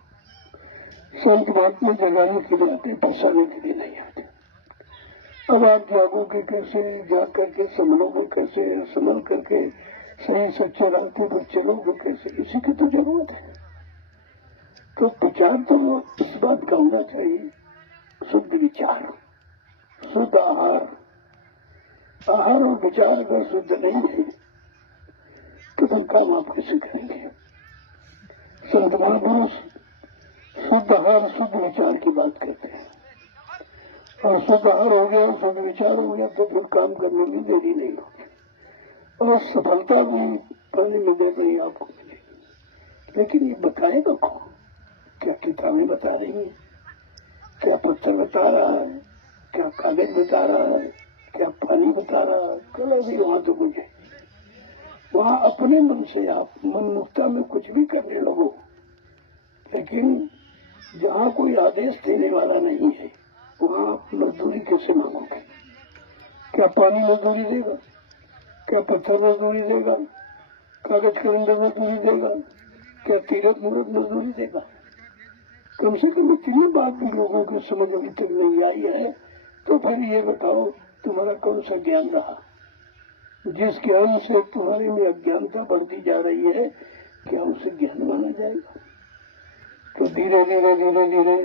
संत महात्मा जगाने के लिए आते, फंसाने के लिए नहीं आते। अब आप जागोगे कैसे, जाग करके संभलोगे कैसे, संभल करके सही सच्चे रास्ते पर चलोगे कैसे, इसी की तो जरूरत है। तो विचार तो इस बात का होना चाहिए, शुद्ध विचार, शुद्ध आहार। आहार और विचार अगर शुद्ध नहीं है तो फिर काम आप कैसे करेंगे। संत महापुरुष शुद्ध आहार शुद्ध विचार की बात करते हैं, और शुद्ध आहार हो गया, शुद्ध विचार हो गया, तो फिर काम करने में देरी नहीं होगी और सफलता भी पाने में देर नहीं आपको मिलेगी। लेकिन ये बताएगा कौन? क्या किताबें बता रही हैं, क्या पत्थर बता रहा है, क्या कागज बता रहा है, क्या पानी बता रहा है? कल भी वहां तो मुझे वहां अपने मन से आप मनमुक्ता में कुछ भी करने लगो, लेकिन जहाँ कोई आदेश देने वाला नहीं है वहाँ आप मजदूरी कैसे मांगोगे? क्या पानी मजदूरी देगा? क्या पत्थर मजदूरी देगा? कागज कलंदर मजदूरी देगा? क्या तीरथ मूर्त मजदूरी देगा? कम से कम इतनी बात भी लोगों की समझ अभी तक नहीं आई है, तो फिर ये बताओ तुम्हारा कौन सा ज्ञान रहा? जिस ज्ञान से तुम्हारे में अज्ञानता बढ़ती जा रही है, क्या उसे ज्ञान माना जाएगा? तो धीरे धीरे धीरे धीरे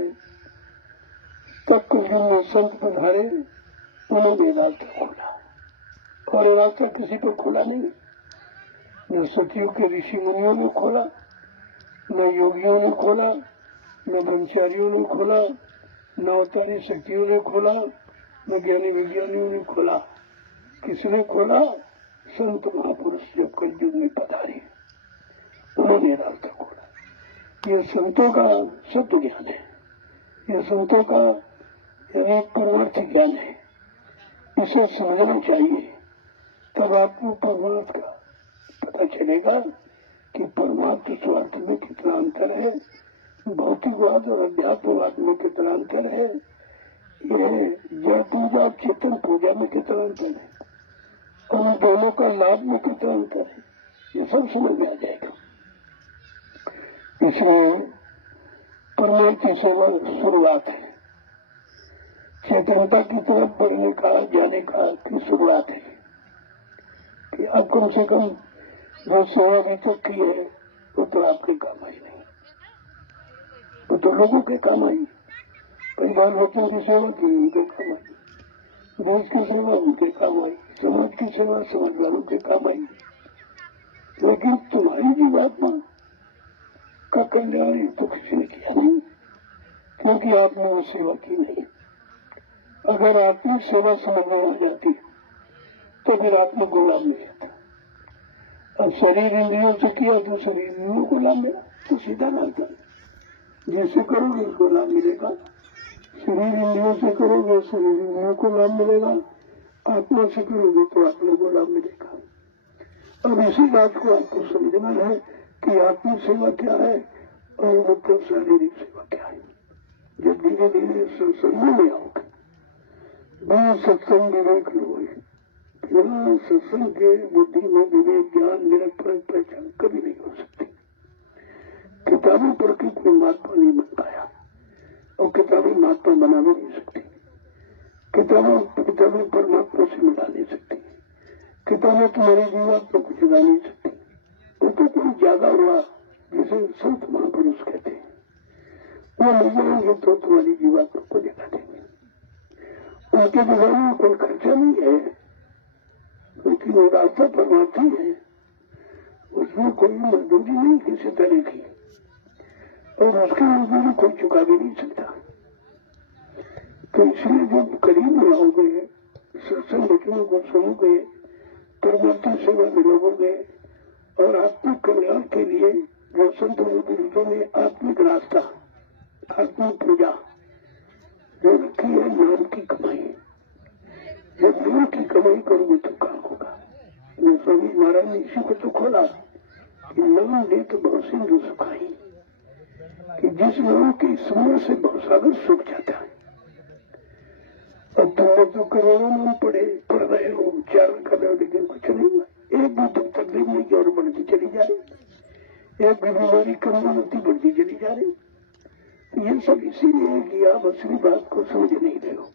तब कलयुग में संत पधारे, उन्होंने रास्ता खोला, और ये रास्ता किसी पर खोला नहीं। न सतियों के ऋषि मुनियों ने खोला, न योगियों ने खोला, न ब्रह्मचारियों ने खोला, न अवतारी शक्तियों ने खोला, न ज्ञानी विज्ञानियों ने खोला। किसने खोला? संत महापुरुष जब कलयुग में पधारे, उन्होंने रास्ता खोला। ये संतों का सत्य ज्ञान है, ये संतों का यानी परमार्थ ज्ञान है, इसे समझना चाहिए। तब आपको परमार्थ का पता चलेगा कि परमार्थ स्वार्थ में कितना अंतर है, भौतिकवाद और अध्यात्मवाद में कितना अंतर है, ये जड़ पूजा और चेतन पूजा में कितना अंतर है, और उन दोनों का लाभ में कितना अंतर है, ये सब समझ में आ जाएगा। इसलिए परमार्थ की सेवा शुरुआत है, चेतनता की तरफ बढ़ने का, जाने का की शुरुआत है कि अब कम से कम जो सेवा अभी तक की है वो तो आपके काम आई नहीं, वो तो लोगों के काम आई। परिवार बच्चों की सेवा की, उनके काम आई, देश की सेवा उनके काम आई, समाज की सेवा समाज वालों के काम आई। लेकिन तुम्हारी जीवात्मा का कल्याण तो किसी ने किया नहीं, क्योंकि आपने वो सेवा की नहीं। अगर आत्मिक सेवा समझ में आ जाती तो फिर आत्मा को लाभ मिल जाता। अब शरीर इंद्रियों से किया तो शरीर इंद्रियों को लाभ मिला, तो सीधा नाता जैसे करोगे उसको लाभ मिलेगा। शरीर इंद्रियों से करोगे शरीर इंद्रियों को लाभ मिलेगा, आत्मा से करोगे तो आत्मा को लाभ मिलेगा। अब इसी बात को आपको समझना है कि आत्मिक सेवा क्या है और मतलब शारीरिक सेवा क्या है। जब धीरे धीरे सत्संग में आओगे, बिना सत्संग विवेक लो, बिना सत्संग के बुद्धि में विवेक ज्ञान निरंतर पहचान कभी नहीं हो सकती। किताबों पर की कोई महात्मा नहीं बन पाया और किताबें महात्मा बना भी नहीं सकती। किताबें परमात्मा से मिला नहीं सकती, किताबें तुम्हारी जीवात्मा को जगा नहीं सकती। वो तो कोई जागा हुआ जिसे संत महापुरुष कहते हैं, वो ले जाएंगे तो तुम्हारी जीवात्मा को जगा देंगे। उनके जगाने में कोई खर्चा नहीं है, क्योंकि वो रास्ता परमात्मा है, उसमें कोई मजदूरी नहीं किसी तरह की, और उसकी मजदूरी कोई चुका भी नहीं सकता। तो इसलिए जब करीब में आओगे, सत्संग वचनों को सुनोगे, परमात्मा सेवा में लगोगे और आत्मिक कल्याण के लिए जो संत बुजुर्गों ने आत्मिक रास्ता, आत्मिक पूजा जो रखी है, नाम की कमाई। जब नाम की कमाई करोगे तो क्या होगा? स्वामी महाराज ने इसी को तो खोला कि नाम दे तो बहुत सिंधु सुखाई, कि जिस नाम के स्मरण से भवसागर सूख जाता है। और तुमने तो करोड़ों नाम पढ़ रहे हो, उच्चारण कर रहे हो, लेकिन कुछ नहीं हुआ। एक भी तुम तकलीफ नहीं की और बढ़ती चली जा रही, एक भी बीमारी कम होती बढ़ती चली जा रही। ये सब इसीलिए है कि आप असली बात को समझ नहीं रहे हो।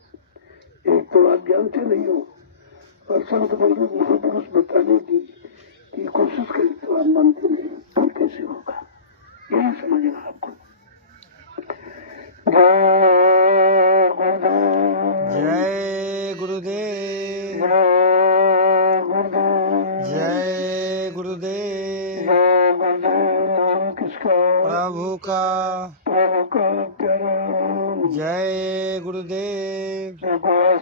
एक तो आप जानते नहीं हो, और संत महापुरुष बताने की कोशिश करें तो आप मानते नहीं, तो कैसे होगा? यही समझना आपको। जय गुरुदेव, जय गुरुदेव। नाम किसका? प्रभु का। प्रभु का प्यारा नाम। जय गुरुदेव।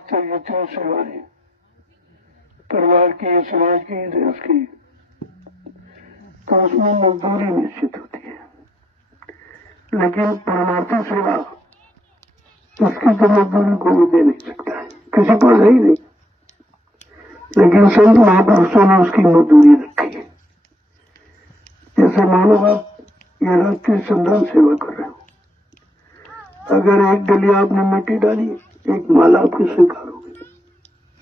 जितनी सेवाएं परिवार की, समाज की, देश की, तो उसमें मजदूरी निश्चित होती है, लेकिन परमार्थी सेवा उसकी तो मजदूरी कोई दे नहीं सकता है, किसी पर है ही नहीं। लेकिन संत महापुरुषों ने उसकी मजदूरी रखी है। जैसे मानो आप ये राष्ट्रीय संधान सेवा कर रहे हो, अगर एक डलिया आपने मिट्टी डाली, एक माला आपकी स्वीकार होगी।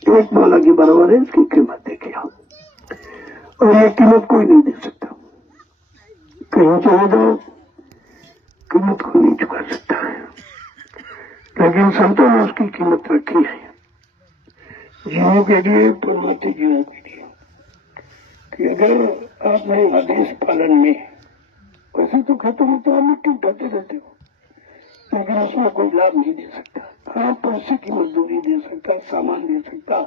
एक माला के बराबर है इसकी कीमत देखिए आप, और ये कीमत कोई नहीं दे सकता। कहीं चले जाओ, कीमत को नहीं चुका सकता है, लेकिन संतों ने उसकी कीमत रखी है जीवों के लिए, परमात्मा जीवों के लिए, कि अगर आपने आदेश पालन में, वैसे तो खेतों में तो आप मिट्टी उठाते रहते हो, लेकिन उसमें कोई लाभ नहीं दे सकता। हाँ, पैसे की मजदूरी दे सकता है, सामान दे सकता,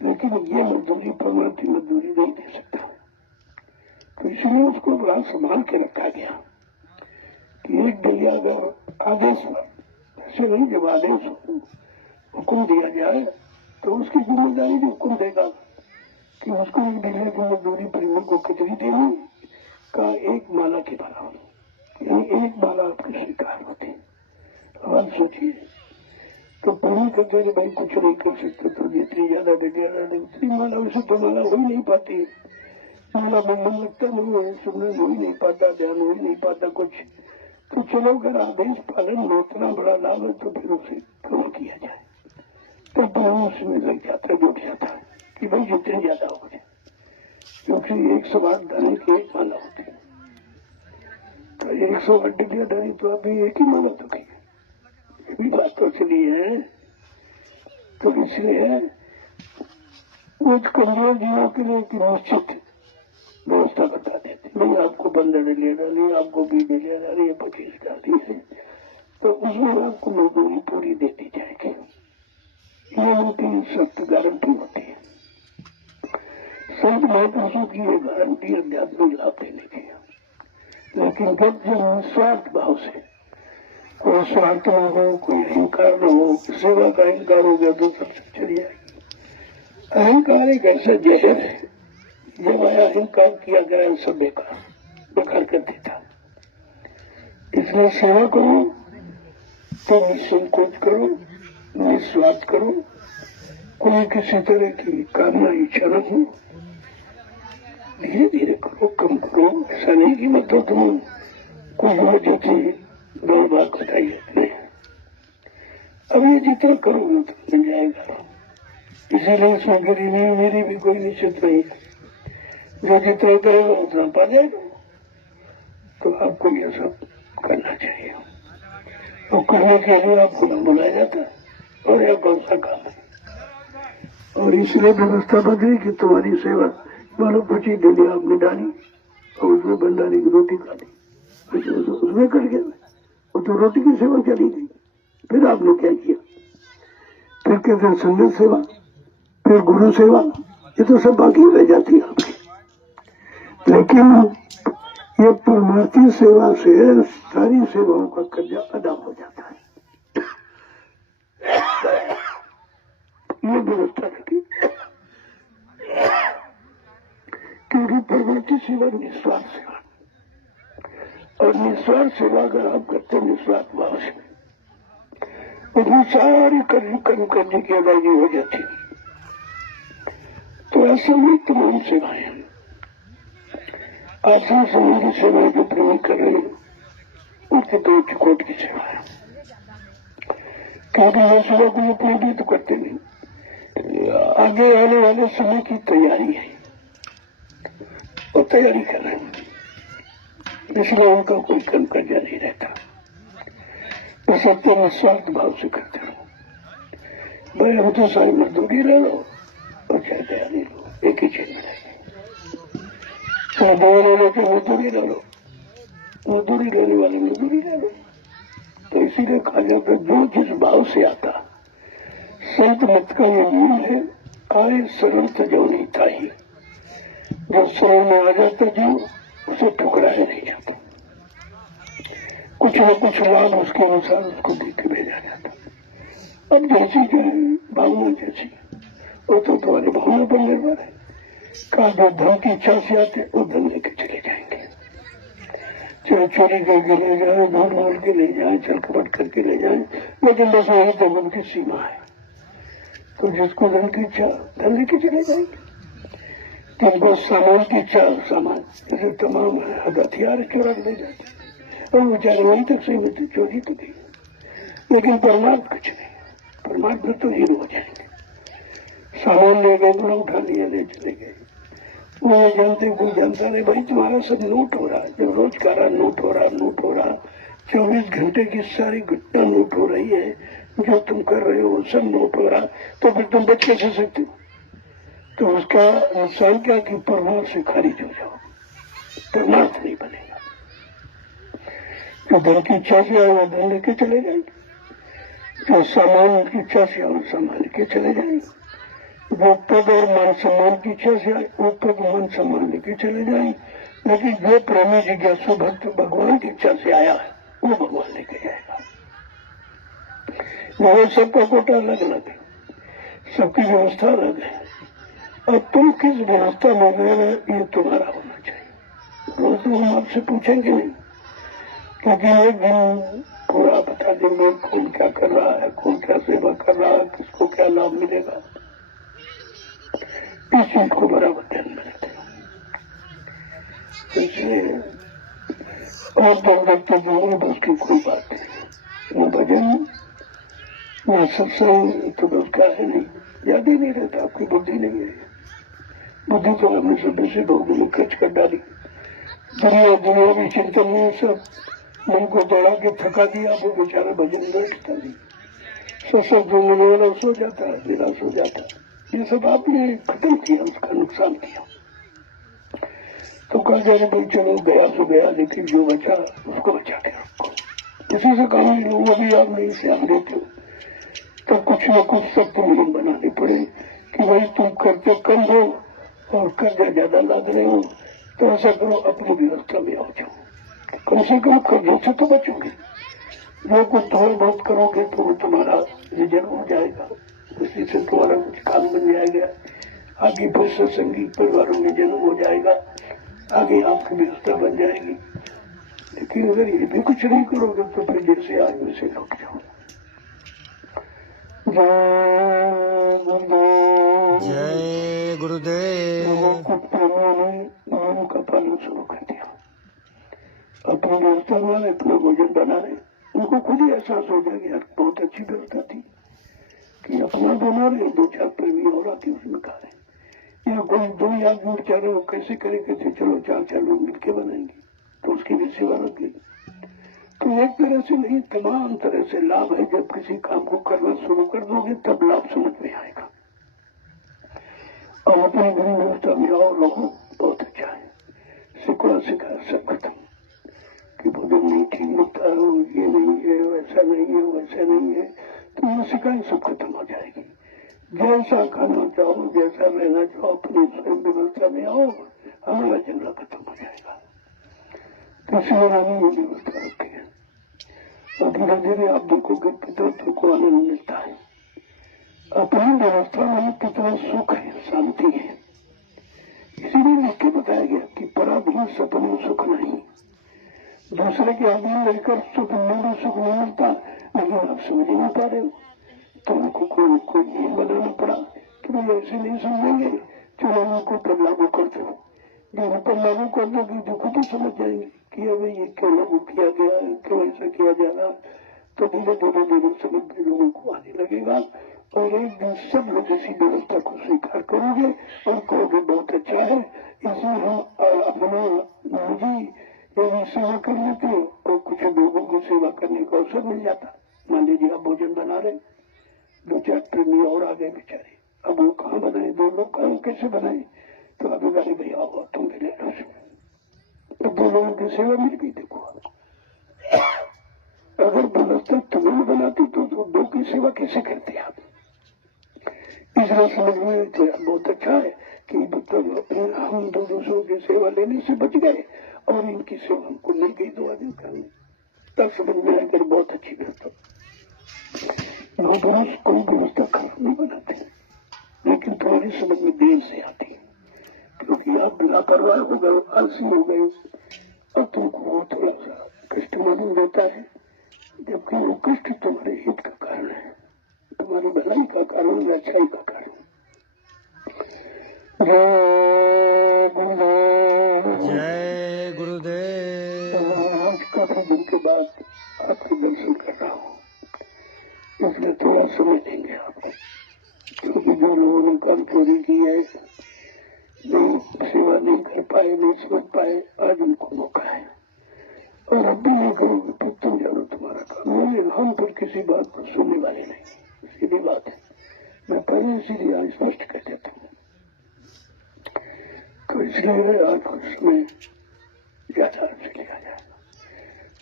लेकिन ये मजदूरी परमार्थी मजदूरी नहीं दे सकता। तो इसलिए उसको बड़ा संभाल के रखा गया कि एक डलिया अगर आदेश, ऐसे नहीं, जब आदेश हुक्म दिया जाए तो उसकी जिम्मेदारी भी हुक्म देगा कि उसको एक डलिया की मजदूरी परिवार को कितनी देनी का, एक माला के बराबर, यानी एक माला आपकी स्वीकार होती है। अब आप सोचिए, तो पहले कहते हैं भाई कुछ नहीं कर सकते, तो जितनी ज्यादा वगैरह उतनी माला, उसे तो माला हो ही नहीं पाती, माला में मन लगता नहीं है, सुनने हो ही नहीं पाता, ध्यान हो ही नहीं पाता कुछ। तो चलो अगर आदेश पालन में उतना बड़ा लाभ है तो फिर उसे क्यों किया जाए? तो बहुत उसमें लग जाता है, जुट जाता है कि भाई जितने ज्यादा हो गए, क्योंकि 108 दाने की एक माला होती है, तो 108 डिग्री दानी तो अभी एक ही माला तो की, ये भी बात तो चली है। तो इसलिए कुछ कमजोर जीवों के लिए की निश्चित व्यवस्था बता देते, नहीं आपको 15 डिग्री डाली, आपको 20 डिग्री डाली, 25 डाली है, तो उसमें आपको मजदूरी पूरी देती जाएगी। ये उनकी सख्त गारंटी होती है। संत महापुरुषों की ये गारंटी आध्यात्मिक लाभ देने की है। लेकिन जब निस्वार्थ भाव से, कोई स्वार्थ न हो, कोई अहंकार न हो, सेवा का अहंकार हो गया तो सब चली जाएगी। अहंकार एक ऐसा जहर है, जब आया अहंकार किया गया सब बेकार कर देता। इसलिए सेवा करो तो निसंकोच करो, निस्वार्थ करो, कोई किसी तरह की कामना इच्छा न हो, धीरे धीरे करो, कम करो। ऐसा नहीं कि मतलब तुम कोई वजह थी दौड़ भाग बताइए, नहीं। अब ये जितना करोगे तो मिल जाएगा। इसीलिए इसमें गरीबी मेरी भी कोई निश्चित नहीं है, जो जितना करेगा उतना पा जाएगा। तो आपको ये सब करना चाहिए, और करने के लिए आपको बुलाया जाता है, और यह कौन सा काम है। और इसलिए व्यवस्था बदली कि तुम्हारी सेवा, मानो कुछ ही डेली आपने डाली और उसमें भंडारी की रोटी खाली, उसमें कर गया, और तो रोटी की सेवा चली गई। फिर आपने क्या किया? फिर कहते हैं संगत सेवा, फिर गुरु सेवा, ये तो सब बाकी रह जाती है आपकी। लेकिन ये परमार्थी सेवा से सारी सेवाओं का कर्जा अदा हो जाता है। ये व्यवस्था रखी, क्योंकि परमार्थी सेवा निस्वार्थ सेवा, और निस्वार्थ सेवा अगर आप करते निस्वार्थ भाव से, उसमें सारी कर्म करने की अदायगी हो जाती है। तो ऐसे में तमाम सेवाएं, आश्रम समूह की सेवाएं जो प्रेमी कर रहे हैं, उनके तो उच्च कोट की सेवा है, क्योंकि वो सेवा कोई अपने लिए तो करते नहीं, आगे आने वाले समय की तैयारी है, वो तैयारी कर रहे हैं, इसलिए उनका कोई कर्म कर्जा नहीं रहता। तो सत्य निस्वार्थ भाव से करते रहो। भाई हम तो सारी मजदूरी ले लो और चाहे तैयारी लो, एक ही चीज मिलेगी। चाहे दो ले लो चाहे मजदूरी ले लो, मजदूरी लेने वाले मजदूरी ले लो। तो इसीलिए कहा जाता है जो जिस भाव से आता, संत मत का ये मूल है, आए सरल तजो नहीं था ही। जो सरल में आ जाता जो उसे ठुकराया नहीं जाता, कुछ न कुछ लाभ उसके अनुसार उसको दे के भेजा जाता। अब जैसी जो है भावना जैसी, वो तो तुम्हारी भावना पर निर्भर है। कहा जो धन की इच्छा से आते वो धन लेके चले जाएंगे, चाहे चोरी करके ले जाए, झूठ बोल के ले जाए, छल कपट करके ले जाए, लेकिन बस वही तो उनकी सीमा है। तो जिसको धन की इच्छा धन लेके चले जाएंगे, जिनको सामान की इच्छा सामान, जैसे तमाम हथियार चोरा ले जाते, और बेचारे वहीं तक सीमित है, चोरी तो की, लेकिन परमार्थ कुछ नहीं, परमार्थ तो नहीं हो जाएंगे। सामान ले गए, बड़ा उठा लिया, ले चले गए, वो ये जानते कोई जानता नहीं, भाई तुम्हारा सब नोट हो रहा है, जो रोज का रहा नोट हो रहा, नोट हो रहा, 24 घंटे की सारी घटना नोट हो रही है, जो तुम कर रहे हो वो सब नोट हो रहा, तो फिर तुम बच कैसे सकते हो? तो उसका नुकसान क्या कि परमार्थ से खारिज हो जाओ, परमार्थ नहीं बनेगा। जो धन की इच्छा से आए वो धन लेके चले जाएंगे, जो सामान की इच्छा से आए सामान लेके चले जाएंगे, जो पद और मान सम्मान की इच्छा से आए वो पद मान सम्मान लेके चले जाएंगे, लेकिन जो प्रेमी जिज्ञासु भक्त भगवान की इच्छा से आया है वो भगवान लेके जाएगा। वो सबका कोटा अलग अलग है, सबकी व्यवस्था अलग है, और तुम किस व्यवस्था में रह रहे ये तुम्हारा होना चाहिए। रोज तो हम आपसे पूछेंगे नहीं, क्योंकि एक दिन पूरा बता देंगे कौन क्या कर रहा है, कौन क्या सेवा कर रहा है, किसको क्या लाभ मिलेगा, इस चीज को बराबर ध्यान में रखते हैं। इसलिए और तो जो बस की कोई बात नहीं, न भजन न सत्संग, तो बस क्या है नहीं, याद ही नहीं रहता, आपकी बुद्धि नहीं है। बुद्धि तो हमने सुबह से बहुत दिन खर्च कर डाली, दुनिया की चिंतन में सब मन को दौड़ा के थका दिया, वो बेचारा भजन बैठता नहीं, सत्संग सुनने वाला सो जाता है, निराश हो जाता है, ये सब आपने खत्म किया, उसका नुकसान किया। तो कहा जाए भाई चलो गया तो गया, लेकिन जो बचा उसको बचा के रखो, इसी से काम नहीं लोग अभी आप नहीं से हम देते हो, तो कुछ न कुछ सख्त नियम बनाने पड़े कि भाई तुम करते कम हो और कर्जा ज्यादा लाद रहे हो, तो ऐसा करो अपनी व्यवस्था में आओ जाओ, कम से कम कर्जों से तो बचोगे। जो कुछ थोड़ा बहुत करोगे तो वो तुम्हारा रिजर्व हो जाएगा, उसी से तुम्हारा कुछ काम बन जाएगा, आगे फिर सत्संगी परिवारों में जन्म हो जाएगा, आगे आपकी व्यवस्था बन जाएगी। लेकिन अगर ये भी कुछ नहीं करोगे तो फिर जैसे आज वैसे लौट जाओ। जय गुरुदेव। लोगों को प्रेमियों ने नियम का पालन शुरू कर दिया, अपनी व्यवस्था में अपना भोजन बना रहे, उनको खुद ही एहसास हो गया कि यार बहुत अच्छी व्यवस्था थी कि अपना बना रहे, 2-4 प्रेमी और आके उसमें खा रहे, या कोई 2 आदमी बेचारे वो कैसे करे, कैसे चलो 4-4 लोग मिलकर बनाएंगे, तो उसकी भी सेवा लग गई। तो एक तरह से नहीं, तमाम तरह से लाभ है। जब किसी काम को करना शुरू कर दोगे तब लाभ समझ में आएगा। और अपनी गुरु व्यवस्था में आओ, लोगों बहुत अच्छा है, सिखा सब खत्म कि भोजन नहीं ठीक लगता है, ये नहीं है, वैसा नहीं है, वैसा नहीं है, तो ये सिखाई सब खत्म हो जाएगी। जैसा खाना चाहो, जैसा रहना चाहो, अपनी स्वयं व्यवस्था में आओ, हमारा झगड़ा खत्म हो जाएगा। तो शिवरानी ये व्यवस्था रखी है, और धीरे धीरे आप देखोगे पितृत्व को आनंद मिलता है। अपनी व्यवस्था में कितना सुख है, शांति है। इसीलिए लिख के बताया गया कि पराधीन सपने सुख नहीं, दूसरे के अधीन रहकर सुख नहीं मिलता, लेकिन आप समझ नहीं पा रहे हो, तो उनको कोई नियम बनाना पड़ा कि भाई ऐसे नहीं समझेंगे, चलो उनको पर लागू करते हो। जब पर लागू कर दोगे तो खुद ही समझ जाएंगे कि भाई ये क्यों लागू किया गया है, क्यों ऐसा किया जा रहा, तो धीरे धीरे धीरे समझ में लोगों को आने लगेगा और एक दिन सब लोग इसी व्यवस्था को स्वीकार करोगे और कहोगे बहुत अच्छा है, इसमें हम अपना निजी यदि सेवा कर लेते और कुछ लोगों की सेवा करने का अवसर मिल जाता। मान लीजिए आप भोजन बना रहे, दो चार प्रेमी और आ गए बेचारे, अब वो कहाँ बनाए, दो लोग कहाँ कैसे बनाए, तो आप गाड़ी भैया आओ तुम भी ले लो, तो दो लोगों की सेवा मिल गई। देखो अगर व्यवस्था तुम्हें बनाती तो दो की सेवा कैसे करते आप? इसलिए समझ में बहुत अच्छा है कि मतलब हम दो दूसरों की सेवा लेने से बच गए और इनकी सेवा हमको मिल गई दो आदमी करने, तब समझ में आकर बहुत अच्छी व्यवस्था। लोग कोई व्यवस्था खराब नहीं बनाते, लेकिन तुम्हारी समझ में देर से आती है क्योंकि आप लापरवाह हो गए, आलसी हो गए और तुमको थोड़ा सा कष्ट मालूम देता है, जबकि वो कष्ट तुम्हारे हित का कारण है, तुम्हारी भलाई का कारण, अच्छाई का कारण। जय गुरुदेव। आज काफी दिन के बाद आपको दर्शन कर रहा हूँ, इसलिए थोड़ा समय देंगे आपको, क्योंकि जो लोगों ने काम चोरी की है, नहीं सेवा नहीं कर पाए, नहीं समझ पाए, आज उनको मौका है और अब भी नहीं करोगे तो तुम जानो तुम्हारा काम है। हम फिर किसी बात को सुनने वाले नहीं, सीधी बात है, मैं पहले इसीलिए आज स्पष्ट कह देता हूँ। तो इसलिए आज कुछ समय ज्यादा से लिया जाए,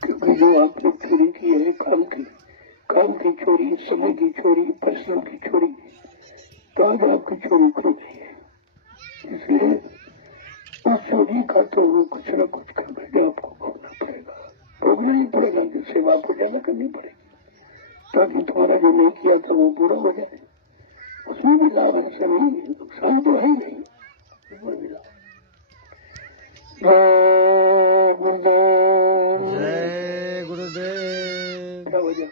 क्योंकि जो आपने चोरी की है काम की चोरी, समय की चोरी, परिश्रम की चोरी, तो आज आपकी चोरी खो गई है। इसलिए उस चोरी का तो कुछ न कुछ कर बैठे आपको भोगना ही पड़ेगा, जो सेवा आपको ज्यादा करनी पड़ेगी ताकि तुम्हारा जो नहीं किया था वो पूरा हो जाए। उसमें भी लाभ है, ऐसा नहीं, नुकसान तो है ही नहीं, उसमें भी लाभ। जय गुरुदेव। जय गुरुदेव। क्या वजह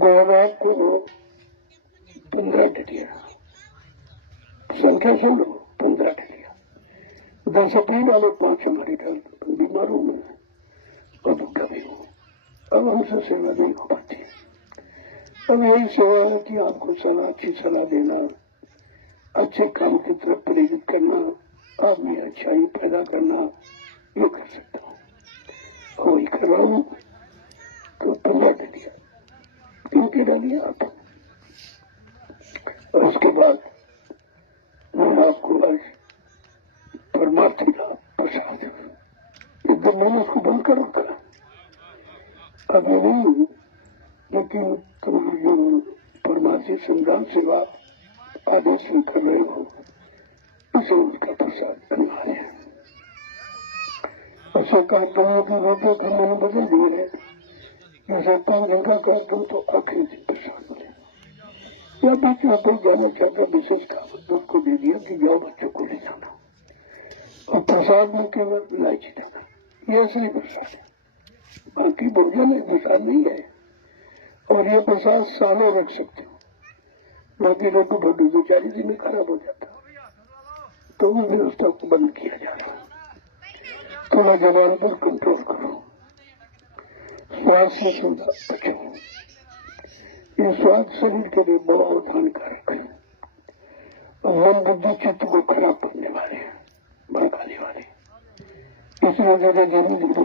गोरख को 15 टटिया संख्या सुन लो, 15 टटिया, 10 अप्रैल वाले 5 हमारी बीमारों में और दुखा भी हूँ, अब हमसे सेवा नहीं हो पाती। अब यही सेवा है कि आपको सलाह, अच्छी सलाह देना, अच्छे काम की तरफ प्रेरित करना, आप में अच्छाई पैदा करना, ये कर सकता हूँ और वही कर रहा हूँ। तो 15 टटिया इनके डालिए आप, और उसके बाद मैं आपको आज परमार्थी का प्रसाद, एकदम मैंने उसको बंद कर रखा, अब ये नहीं, लेकिन तुम जो परमार्थी संग्राम सेवा आदेश में कर रहे हो, उसे उसका प्रसाद अनिवार्य है। ऐसा कार्यक्रमों के रोटे को मैंने बदल दिए है, जैसे 5 दिन का कार्यक्रम तो आखिरी दिन प्रसाद मिले, या बच्चों को जाना चाहता विशेष काम दूध को दे दिया कि जाओ बच्चों को ले जाना, और प्रसाद में केवल इलायची देना, ये असली प्रसाद है, बाकी भोजन है, प्रसाद नहीं है। और ये प्रसाद सालों रख सकते हो, बाकी लड्डू बड्डू 2-4 दिन में खराब हो जाता, तो उस व्यवस्था को बंद किया जा रहा है। थोड़ा जबान पर कंट्रोल करो, स्वाद से सौदा बचो, ये स्वाद शरीर के लिए बहुत हानिकारक है और मन बुद्धि चित्त को खराब करने वाले हैं, भड़काने वाले, इसलिए धीरे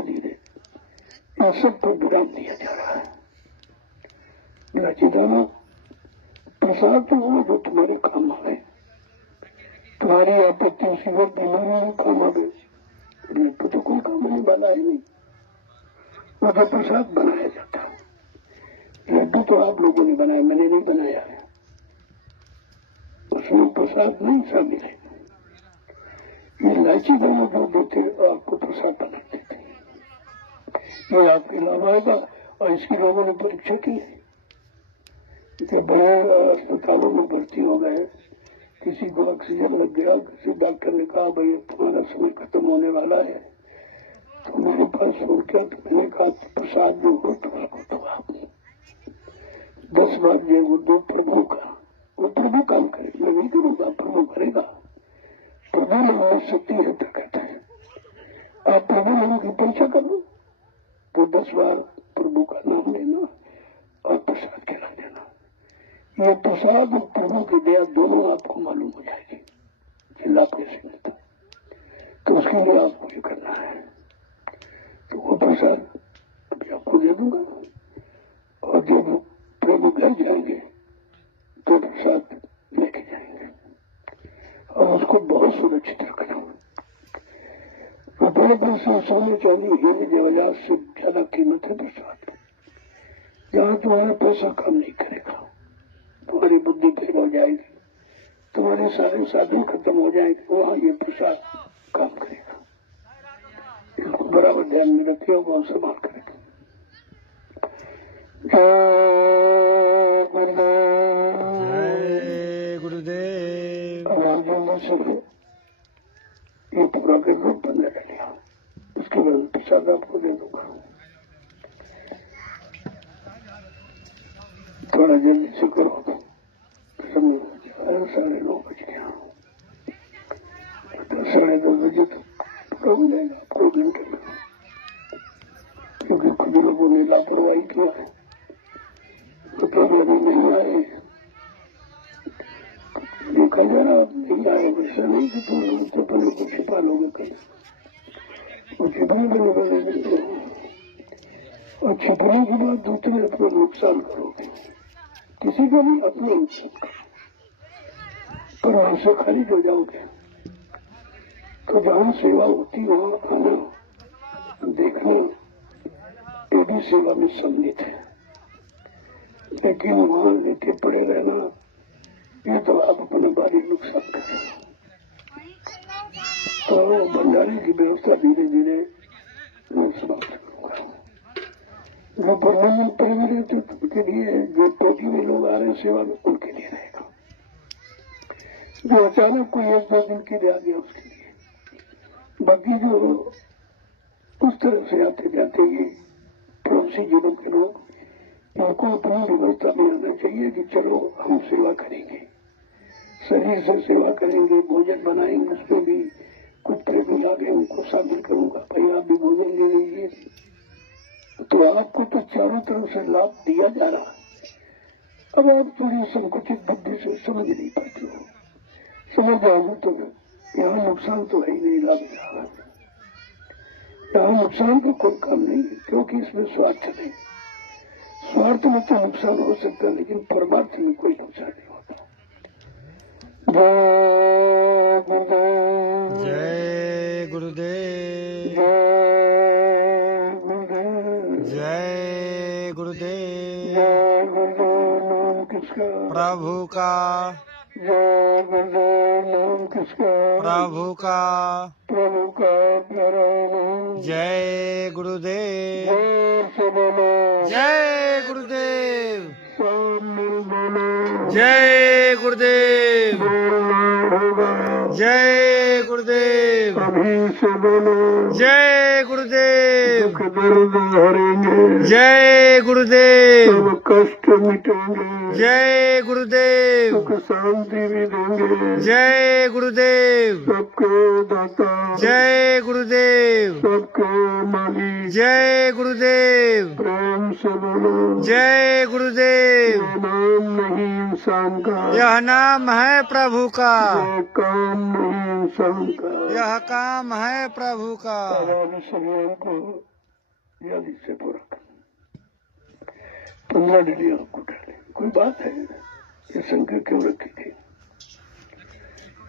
धीरे ये सब पर विराम दिया जा रहा है। लाचिदाना प्रसाद तो वो जो तुम्हारे काम आए, तुम्हारी आपत्ति मुसीबत बीमारी में काम आवे, लड्डू तो कोई काम नहीं बना है, नहीं वो तो प्रसाद बनाया जाता है। लड्डू तो आप लोगों ने बनाया, मैंने नहीं बनाया है, उसमें प्रसाद नहीं शामिल है। ये इलायची दोनों जो देते आपको प्रसाद बना देते, ये आपके लाभ आएगा। और इसकी लोगों ने परीक्षा की है, बड़े अस्पतालों में भर्ती हो गए, किसी को ऑक्सीजन लग गया, किसी डॉक्टर ने कहा भाई तुम्हारा समय खत्म होने वाला है, तो मेरे पास हो क्या, तो मैंने कहा प्रसाद जो हो तुम्हारा तो आप 10 बार जय गुरुदेव प्रभु का, वो प्रभु काम करे, मैं नहीं करूंगा, प्रभु करेगा। प्रभु नाम शक्ति है तो कहता है आप प्रभु नाम की परीक्षा करो, तो 10 बार प्रभु का नाम लेना और प्रसाद खिला देना। ये प्रसाद और प्रभु की दया दोनों आपको मालूम हो जाएगी कि लाभ कैसे मिलता, तो उसके लिए आपको ये करना है। तो वो प्रसाद अभी आपको दे दूंगा, और जब प्रभु घर जाएंगे तो प्रसाद लेके जाएंगे, और उसको बहुत सुरक्षित रखना। बड़े बड़े से सोने चांदी हीरे जवाहरात से ज्यादा कीमत है प्रसाद। जहाँ तुम्हारा पैसा काम नहीं करेगा, तुम्हारी बुद्धि फेल हो जाएगी, तुम्हारे सारे साधन खत्म हो जाएंगे, वहाँ ये प्रसाद काम करेगा। इसको बराबर ध्यान में रखिए, वो संभाल करेगा। जय गुरुदेव। अब राजेंद्र से ये पूरा के रूप बंद रह लिया, उसके बाद प्रसाद आपको दे दूंगा। थोड़ा जल्दी से करो, समय 9:30 बज गया, तो 2:30 बजे तक हो जाएगा, 2 घंटे में, क्योंकि कुछ लोगों ने लापरवाही किया है, तो प्रोग्राम नहीं आए, देखा जा रहा नहीं आए। वैसा नहीं कि तुम चप्पलों को छिपा लोगे कहीं, वो छिपाने के बदले और छिपाने के बाद दूसरे अपना नुकसान करोगे, किसी को नहीं अपने नुकसान, पर वहां से खारिज हो जाओगे। तो जहाँ सेवा होती है वहाँ आना देखने ये भी सेवा में सम्मिलित है, लेकिन वहाँ लेटे पड़े रहना ये तो आप अपना भारी नुकसान कर रहे हो। तो भंडारे की व्यवस्था धीरे धीरे मैं समाप्त करूंगा। जो परमानेंट रहते उनके लिए, जो टोटी में लोग आ रहे हैं सेवा में, उनके लिए रहेगा। जो अचानक कोई 1-2 दिन के लिए आ गया उसके लिए, बाकी जो उस तरह से आते जाते ये पड़ोसी जिलों के लोग, उनको अपनी व्यवस्था में आना चाहिए कि चलो हम सेवा करेंगे, शरीर से सेवा करेंगे, भोजन बनाएंगे, उसमें भी कुछ प्रेमी लागे उनको शामिल करूंगा, भाई आप भी भोजन ले लीजिए। तो आपको तो चारों तरफ से लाभ दिया जा रहा है, अब आप थोड़ी संकुचित बुद्धि से समझ नहीं पाते हो। समझ जाओगे तो यहाँ नुकसान तो है ही नहीं, लाभ रहा है, यहाँ नुकसान का कोई काम नहीं, क्योंकि इसमें स्वार्थ नहीं। स्वार्थ में तो नुकसान हो सकता है, लेकिन परमार्थ में कोई नुकसान नहीं होता। जय गुरुदेव। जय गुरुदेव। नाम किसका? प्रभु का। जय गुरुदेव। नाम किसका? प्रभु का। प्रभु का प्यारा नाम। जय गुरुदेव। जोर से बोलो। जय गुरुदेव। सब मिल बोलो। जय गुरुदेव। बोलना होगा। जय गुरुदेव। अभी से बोलो। जय गुरुदेव। दुख दर्द हरेंगे। जय गुरुदेव। सब कष्ट मिटेंगे। जय गुरुदेव। सुख शांति भी देंगे। जय गुरुदेव। सबके दाता। जय गुरुदेव। सबके मालिक। जय गुरुदेव। प्रेम से बोलो। जय गुरुदेव। ये नाम नहीं इंसान का। यह नाम है प्रभु का। ये काम नहीं इंसान का। यह काम है प्रभु का। शरीर को जल्दी से पूरा कर। 15 डिग्री आपको डाले। कोई बात है, ये संख्या क्यों रखी थी?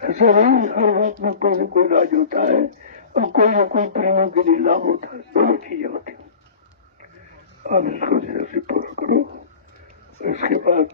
ऐसा नहीं, हर बात में कोई न कोई राज होता है, और कोई न कोई प्रेमियों के लिए लाभ होता है, दोनों चीजें होती हैं। आप इसको धीरे से पूरा करो, इसके बाद